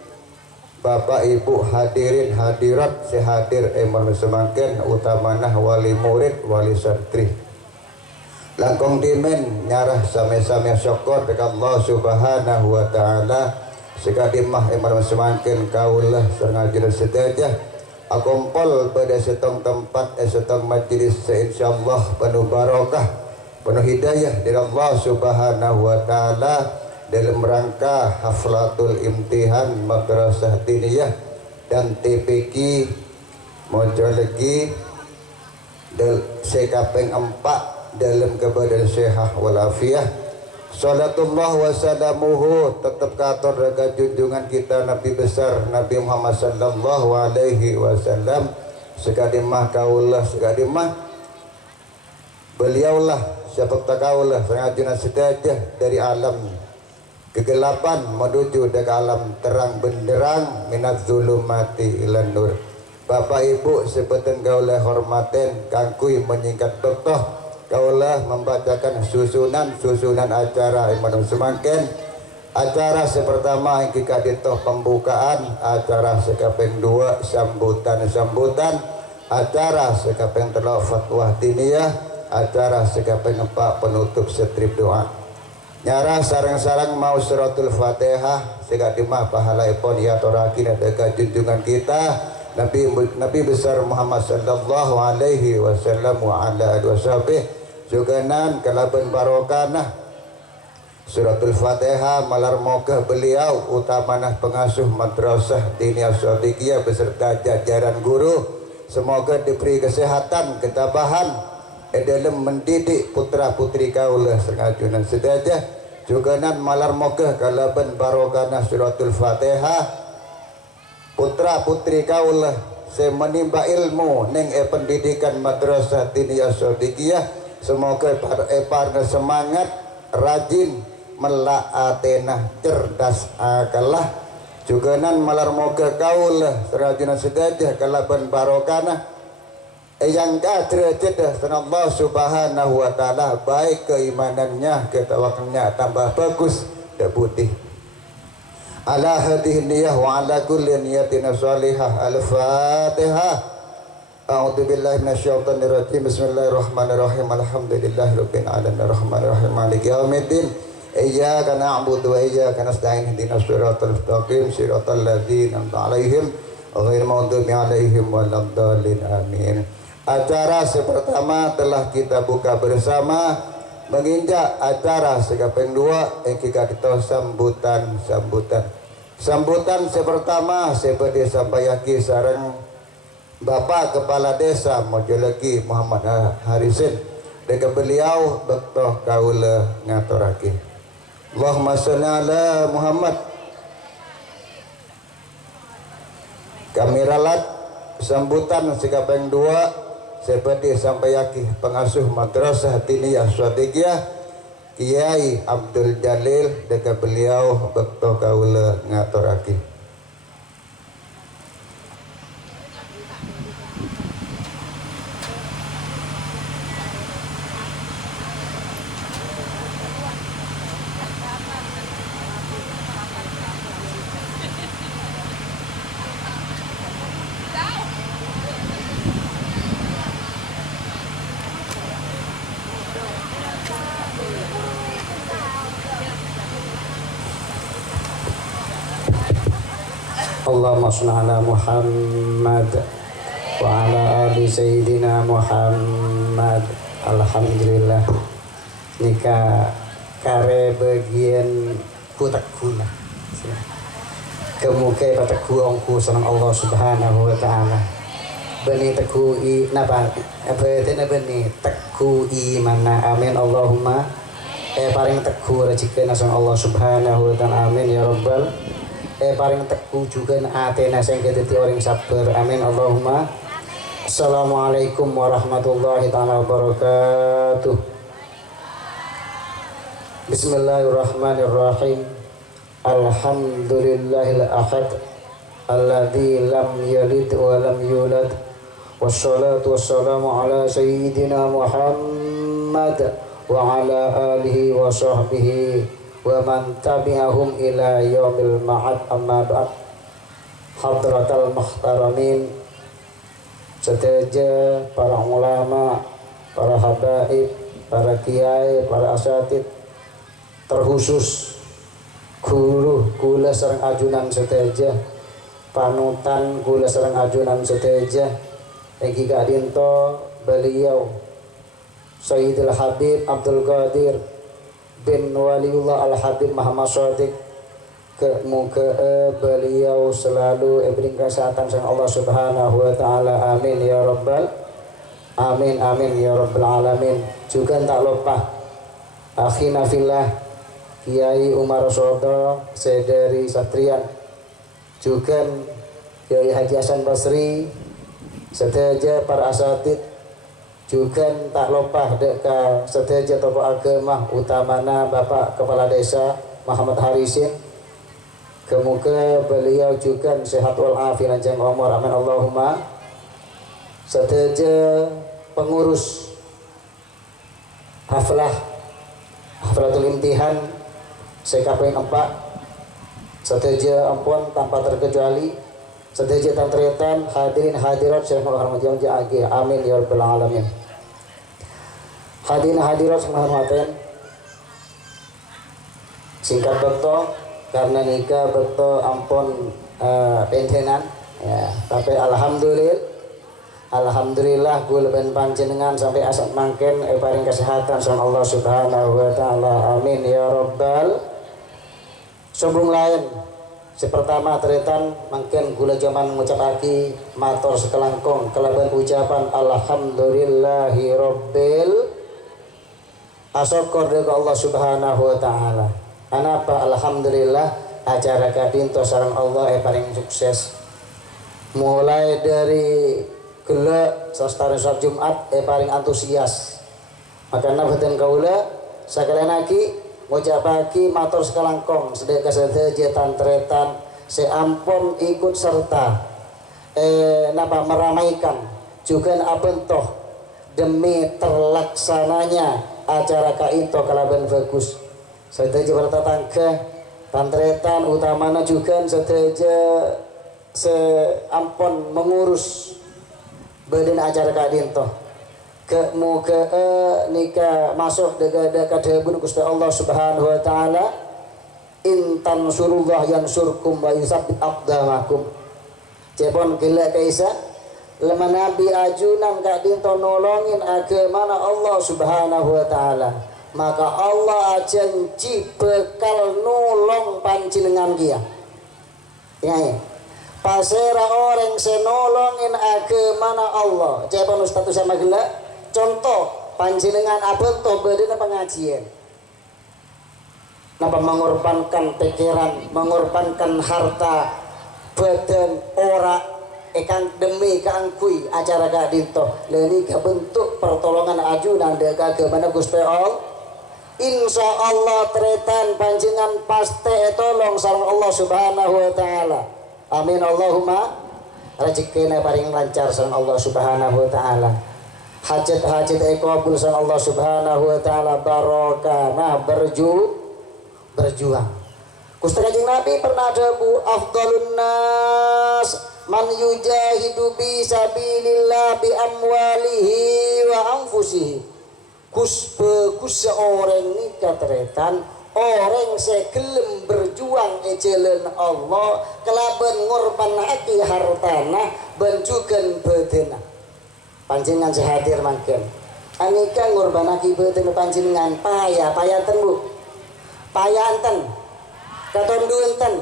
Bapak Ibu hadirin hadirat sehadir emang semakin utamana wali murid wali santri. Langkong dimen nyarah same-same syukur dekat Allah Subhanahu wa taala sekadimah emang semakin kaulah sengaja sedajah akumpul pada setong tempat setong majlis insyaallah penuh barokah penuh hidayah dari Allah Subhanahu wa taala dalam rangka haflatul imtihan madrasah diniyah dan TPQ mojo lagi sekapeng 4 dalam kebadan sehat walafiah. Salatullah wa salamuhu tetap katur raga junjungan kita Nabi besar Nabi Muhammad sallallahu alaihi wasallam. Sekadimah kaulah sekadimah beliaulah siapa takaulah sengajuna sedajah dari alam kegelapan menuju ke alam terang benderang minat zulumati ilan nur. Bapak Ibu sebutan kaulah hormaten kangkui menyingkat bektoh kaulah membacakan susunan acara imanun semakin acara sepertama yang kita ditoh pembukaan, acara sekapeng 2 sambutan acara sekapeng 3 fatwa diniyah, acara sekapeng 4 penutup setrip doa. Nyara sarang-sarang mau suratul Fatihah sekadimah pahala ipon ya torakin adaka junjungan kita Nabi besar Muhammad sallallahu alaihi wasallam wa ala alihi washabih juganan kalaban barokanah suratul Fatihah malar moga beliau utamanah pengasuh madrasah Diniyah Shadiqiyah beserta jajaran guru semoga diberi kesehatan ketabahan dalam mendidik putra putri kaulah sengajunan sedajah juganan malar moga kalaban barokanah suratul Fatihah putra putri kaulah saya menimba ilmu neng pendidikan madrasah Diniyah Shadiqiyah semoga parna semangat rajin melaatenah cerdas akalah juganan malar moga kaulah serajunan sedajah kalaban barokana yang derajat Allah subhanahu wa ta'ala baik keimanannya ketawakalnya tambah bagus dan putih ala hadhihi niyah wa ala kulli niyatin salihah al-fatihah. A'udzu billahi minasyaitonir rajim. Bismillahirrahmanirrahim. Alhamdulillahirabbil alamin arrahmanir rahim maliki yaumiddin. Iyyaka na'budu wa iyyaka nasta'in ihdinas siratal mustaqim siratal ladzina an'amta 'alaihim ghairil maghdubi 'alaihim waladdallin. Amin. Acara sepertama telah kita buka bersama menginjak acara sekapeng 2 kita sambutan sepertama seperti sampayaki sareng Bapak Kepala Desa Mojolegi Muhammad Harisin dengan beliau bektoh kaula ngaturake Allahumma sholli ala Muhammad. Kami ralat sambutan sekapeng 2 seperti sampayaki pengasuh madrasah Diniyah Shadiqiyah Kiai Abdul Jalil dengan beliau bektoh kaula ngaturake. Allahumma sholli ala Muhammad wa ala ali sayyidina Muhammad. Alhamdulillah nikah kare bagian kutakuna kemuke pataku ongku senang Allah subhanahu wa ta'ala bani teku i napa apa tena bani teku imana amin Allahumma paling teku rezeki nasang Allah subhanahu wa ta'ala amin ya rabbal paling teku juga atena sing kedeti orang sabar amin Allahumma. Assalamualaikum warahmatullahi taala wabarakatuh. Bismillahirrahmanirrahim. Alhamdulillahil ahad alladzi lam yalid wa lam yulad wassalatu wassalamu ala sayyidina Muhammad wa ala alihi wa sahbihi wa man tabi'ahum ila yaumil ma'ad amma ba'd. Hadratal muhtaramin sedaja para ulama, para habaib, para kiai, para asatid, terkhusus guru kula sareng ajunan sedaja panutan kula sareng ajunan sedaja iki kadinto beliau Sayyidul Habib Abdul Qadir bin Waliullah Al-Habib Muhammad Shadiq Muka beliau selalu diberi kesehatan sama Allah Subhanahu wa taala. Amin ya rabbal amin ya rabbal alamin. Juga tak lupa akhina fillah Kiai Umar Sodo sedari Satrian, juga Kiai Haji Hasan Basri seteja para asatid, juga tak lupa deka seteja tokoh agama utamana Bapak Kepala Desa Muhammad Harisin. Kemuka beliau juga sehat walafiat panjang umur, amin Allahumma. Seteja pengurus haflatul imtihan CKP 4, seteja ampun tanpa terkecuali, seteja tantriatan hadirin hadirat Syekh Muhammad Ja'agi, amin ya rabbal alamin. Hadirin hadirat sekalian, singkat betul karena nikah betul ampun pentenan ya, tapi alhamdulillah kula ben panjenengan sampai asap mangken paring kesehatan sama Allah Subhanahu wa taala, amin ya rabbal. Sombong lain sepertama teretan mangken kula jaman ngucapake matur sekelangkung kelaban ucapan alhamdulillahi rabbil asyukur deui Allah Subhanahu wa taala. Anapa alhamdulillah acara kadinto sareng Allah paling sukses. Mulai dari gela sastare salat Jumat paling antusias. Makanya badan kaula sakalian lagi ngucapake matur sekalangkong sedaya sedaya tantretan seampun ikut serta meramaikan juga abentoh demi terlaksananya acara kainto kalaban bagus. Seteja bertetangga tantretan utamanya juga seteja seampun mengurus badan acara kadinto muka nikah masuk dekat debun Gusti Allah Subhanahu wa taala. Intan surullah yansurkum wa yusabbit aqdamakum. Cepon gila kaisa lemah nabi ajunan kadinto nolongin agama Allah Subhanahu wa taala, maka Allah janji bekal nolong panjenengan kia. Ya. Pasera orang senolongin agama Allah. Cepon status sama gila. Contoh panjenengan abentoh badana pengajian. Napa mengorbankan pikiran, mengorbankan harta, badan, ora ekang demi kaangkui acara kadinto. Leni bentuk pertolongan ajunan dek agama Gusti Allah. Insya Allah tretan panjenengan pasti tolong sareng Allah Subhanahu wa taala. Amin Allahumma. Rezekina paling lancar sareng Allah Subhanahu wa taala. Hajat-hajat kabul sareng Allah Subhanahu wa taala, barokah berjuang. Gusti Kanjeng Nabi pernah dawuh afdhalun nas man yujahidu bi sabilillah bi amwalihi wa anfusihi. Bagus seorang nikah teretan orang segelem berjuang jalan Allah kelaban ngorbanake hartana benjugan badana. Panjenengan sehadir mangken anika ngorbanake badana panjenengan payanten Bu, payanten katonduenten,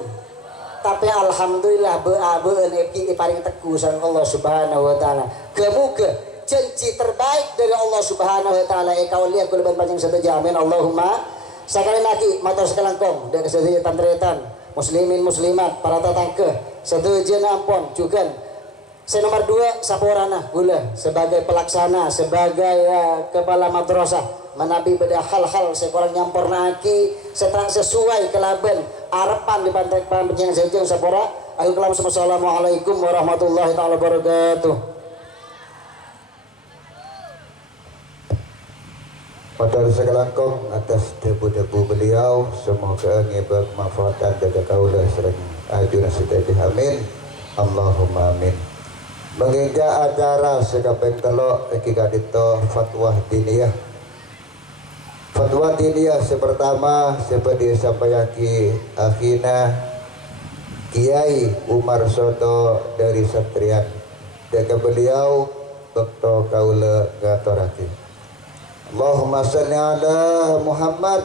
tapi alhamdulillah beun iki paling teguh sareng Allah Subhanahu wa taala. Muga janji terbaik dari Allah Subhanahu wa taala kau lihat kula panjang saja, amin Allahumma. Sekali lagi matur sekelangkong dan sedaya tantretan muslimin muslimat para tetangga setuju ampun juga nomor 2 saporana gula sebagai pelaksana sebagai kepala madrasah menabi beda hal-hal sekurang nyampornaki sesuai kelaban arepan di pantai panjang saja sapora. Ayo kelam assalamualaikum warahmatullahi taala wabarakatuh. Matur sekelangkong atas debu-debu beliau, semoga ngebak manfaatan jaga kaulah sering ajuna sedaya, amin Allahumma amin. Menginja acara sekapeng telok iki kadito fatwa diniyah. Fatwa diniyah sepertama seperti sampayaki akhina Kiai Umar Soto dari Satrian. Jaga beliau Dr. Kaula Gatoraki. Allahumma salli ala Muhammad.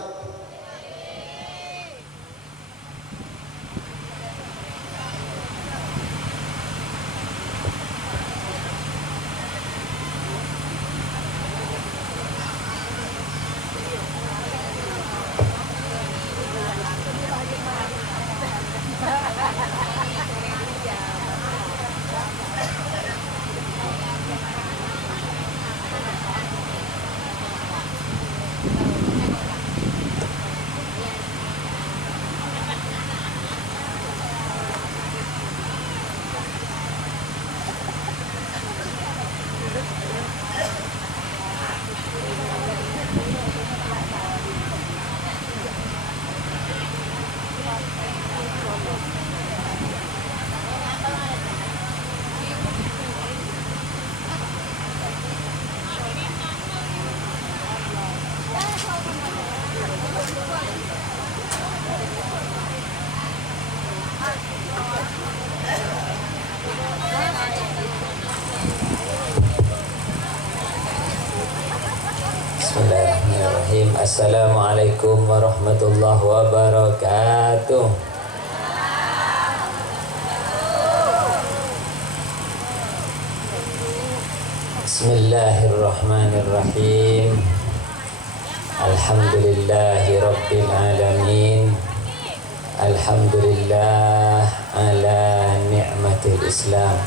Assalamualaikum warahmatullahi wabarakatuh. Bismillahirrahmanirrahim. Alhamdulillahi rabbil alamin. Alhamdulillah ala ni'matil Islam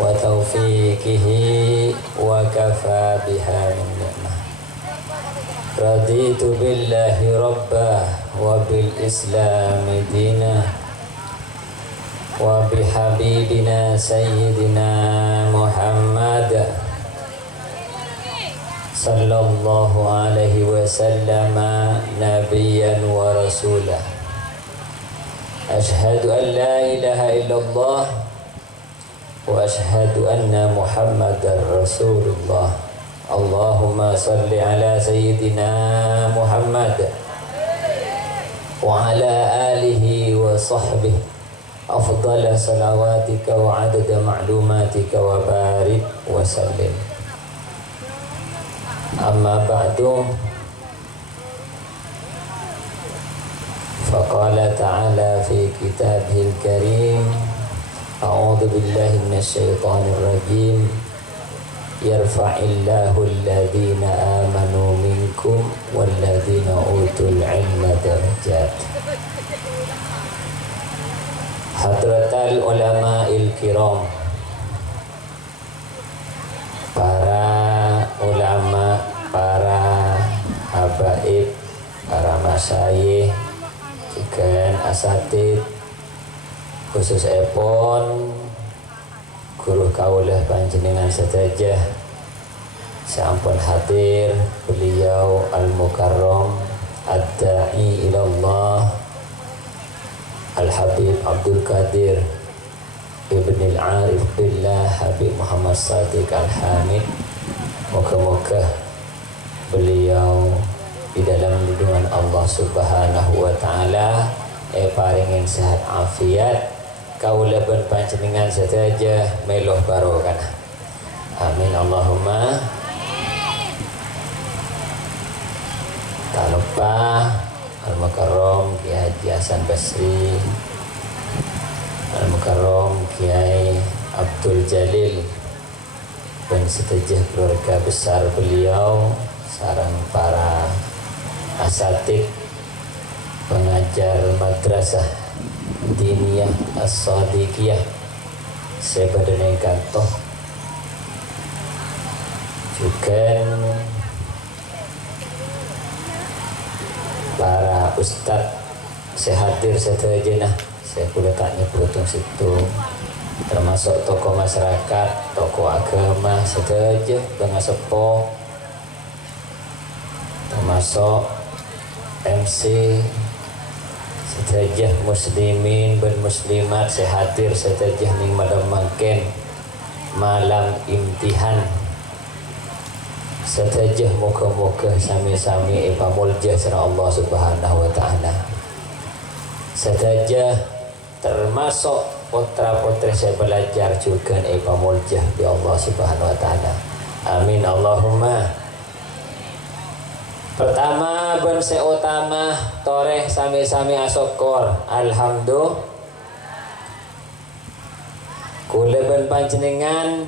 wa taufiqihi wa kafa biha min ni'mah. Raditu billahi rabbah wa bil islami dinah wa bihabibina sayyidina Muhammad sallallahu alaihi wasallam nabiyyan wa rasulah. Ashhadu an la ilaha illallah wa ashhadu anna Muhammadar Rasulullah. Allahumma salli ala sayyidina Muhammad wa ala alihi wa sahbihi afdala salawatika wa adada ma'lumatika wa barik wa sallim. Amma ba'du, faqala ta'ala fi kitabihil karim, a'udhu billahi minasyaitanir rajim, yarfa'illahu alladhina amanu minkum walladhina utul ilma darajat. Hadratal ulama'il kiram, para ulama, para habaib, para masyayikh, juga asatid, khusus epon guru kaulah panjenengan sedaya sampun hadir beliau al-mukarram ad-da'i ilallah Al-Habib Abdul Qadir Ibn al-Arif Billah Habib Muhammad Sadiq Al-Hamid. Moga-moga beliau di dalam lindungan Allah Subhanahu wa taala paringin sehat afiat, kaula pun panjenengan sedaya meluh barokah. Amin Allahumma. Tak lupa Al-Mukarram Kiai Haji Hasan Basri, Al-Mukarram Kiai Abdul Jalil, dan sedaya keluarga besar beliau, sareng para asatid pengajar madrasah diniyah as-sadiqiyah sebadane kantoh, juga para ustadz sehadir sedaya. Saya boleh tak nyebutkan situ, termasuk tokoh masyarakat, tokoh agama sedaya, dengan sepo, termasuk MC sedaya muslimin dan muslimat sehadir sedaya ning malam mangken malam imtihan sedaya. Moga-moga sami-sami ipamulja sareng Allah Subhanahu wa taala. Sedaya termasuk putra-putri saya belajar juga ipamulja di Allah Subhanahu wa taala. Amin Allahumma. Pertama ben seutama toreh sami-sami asyukur alhamdulillah. Kula ben panjenengan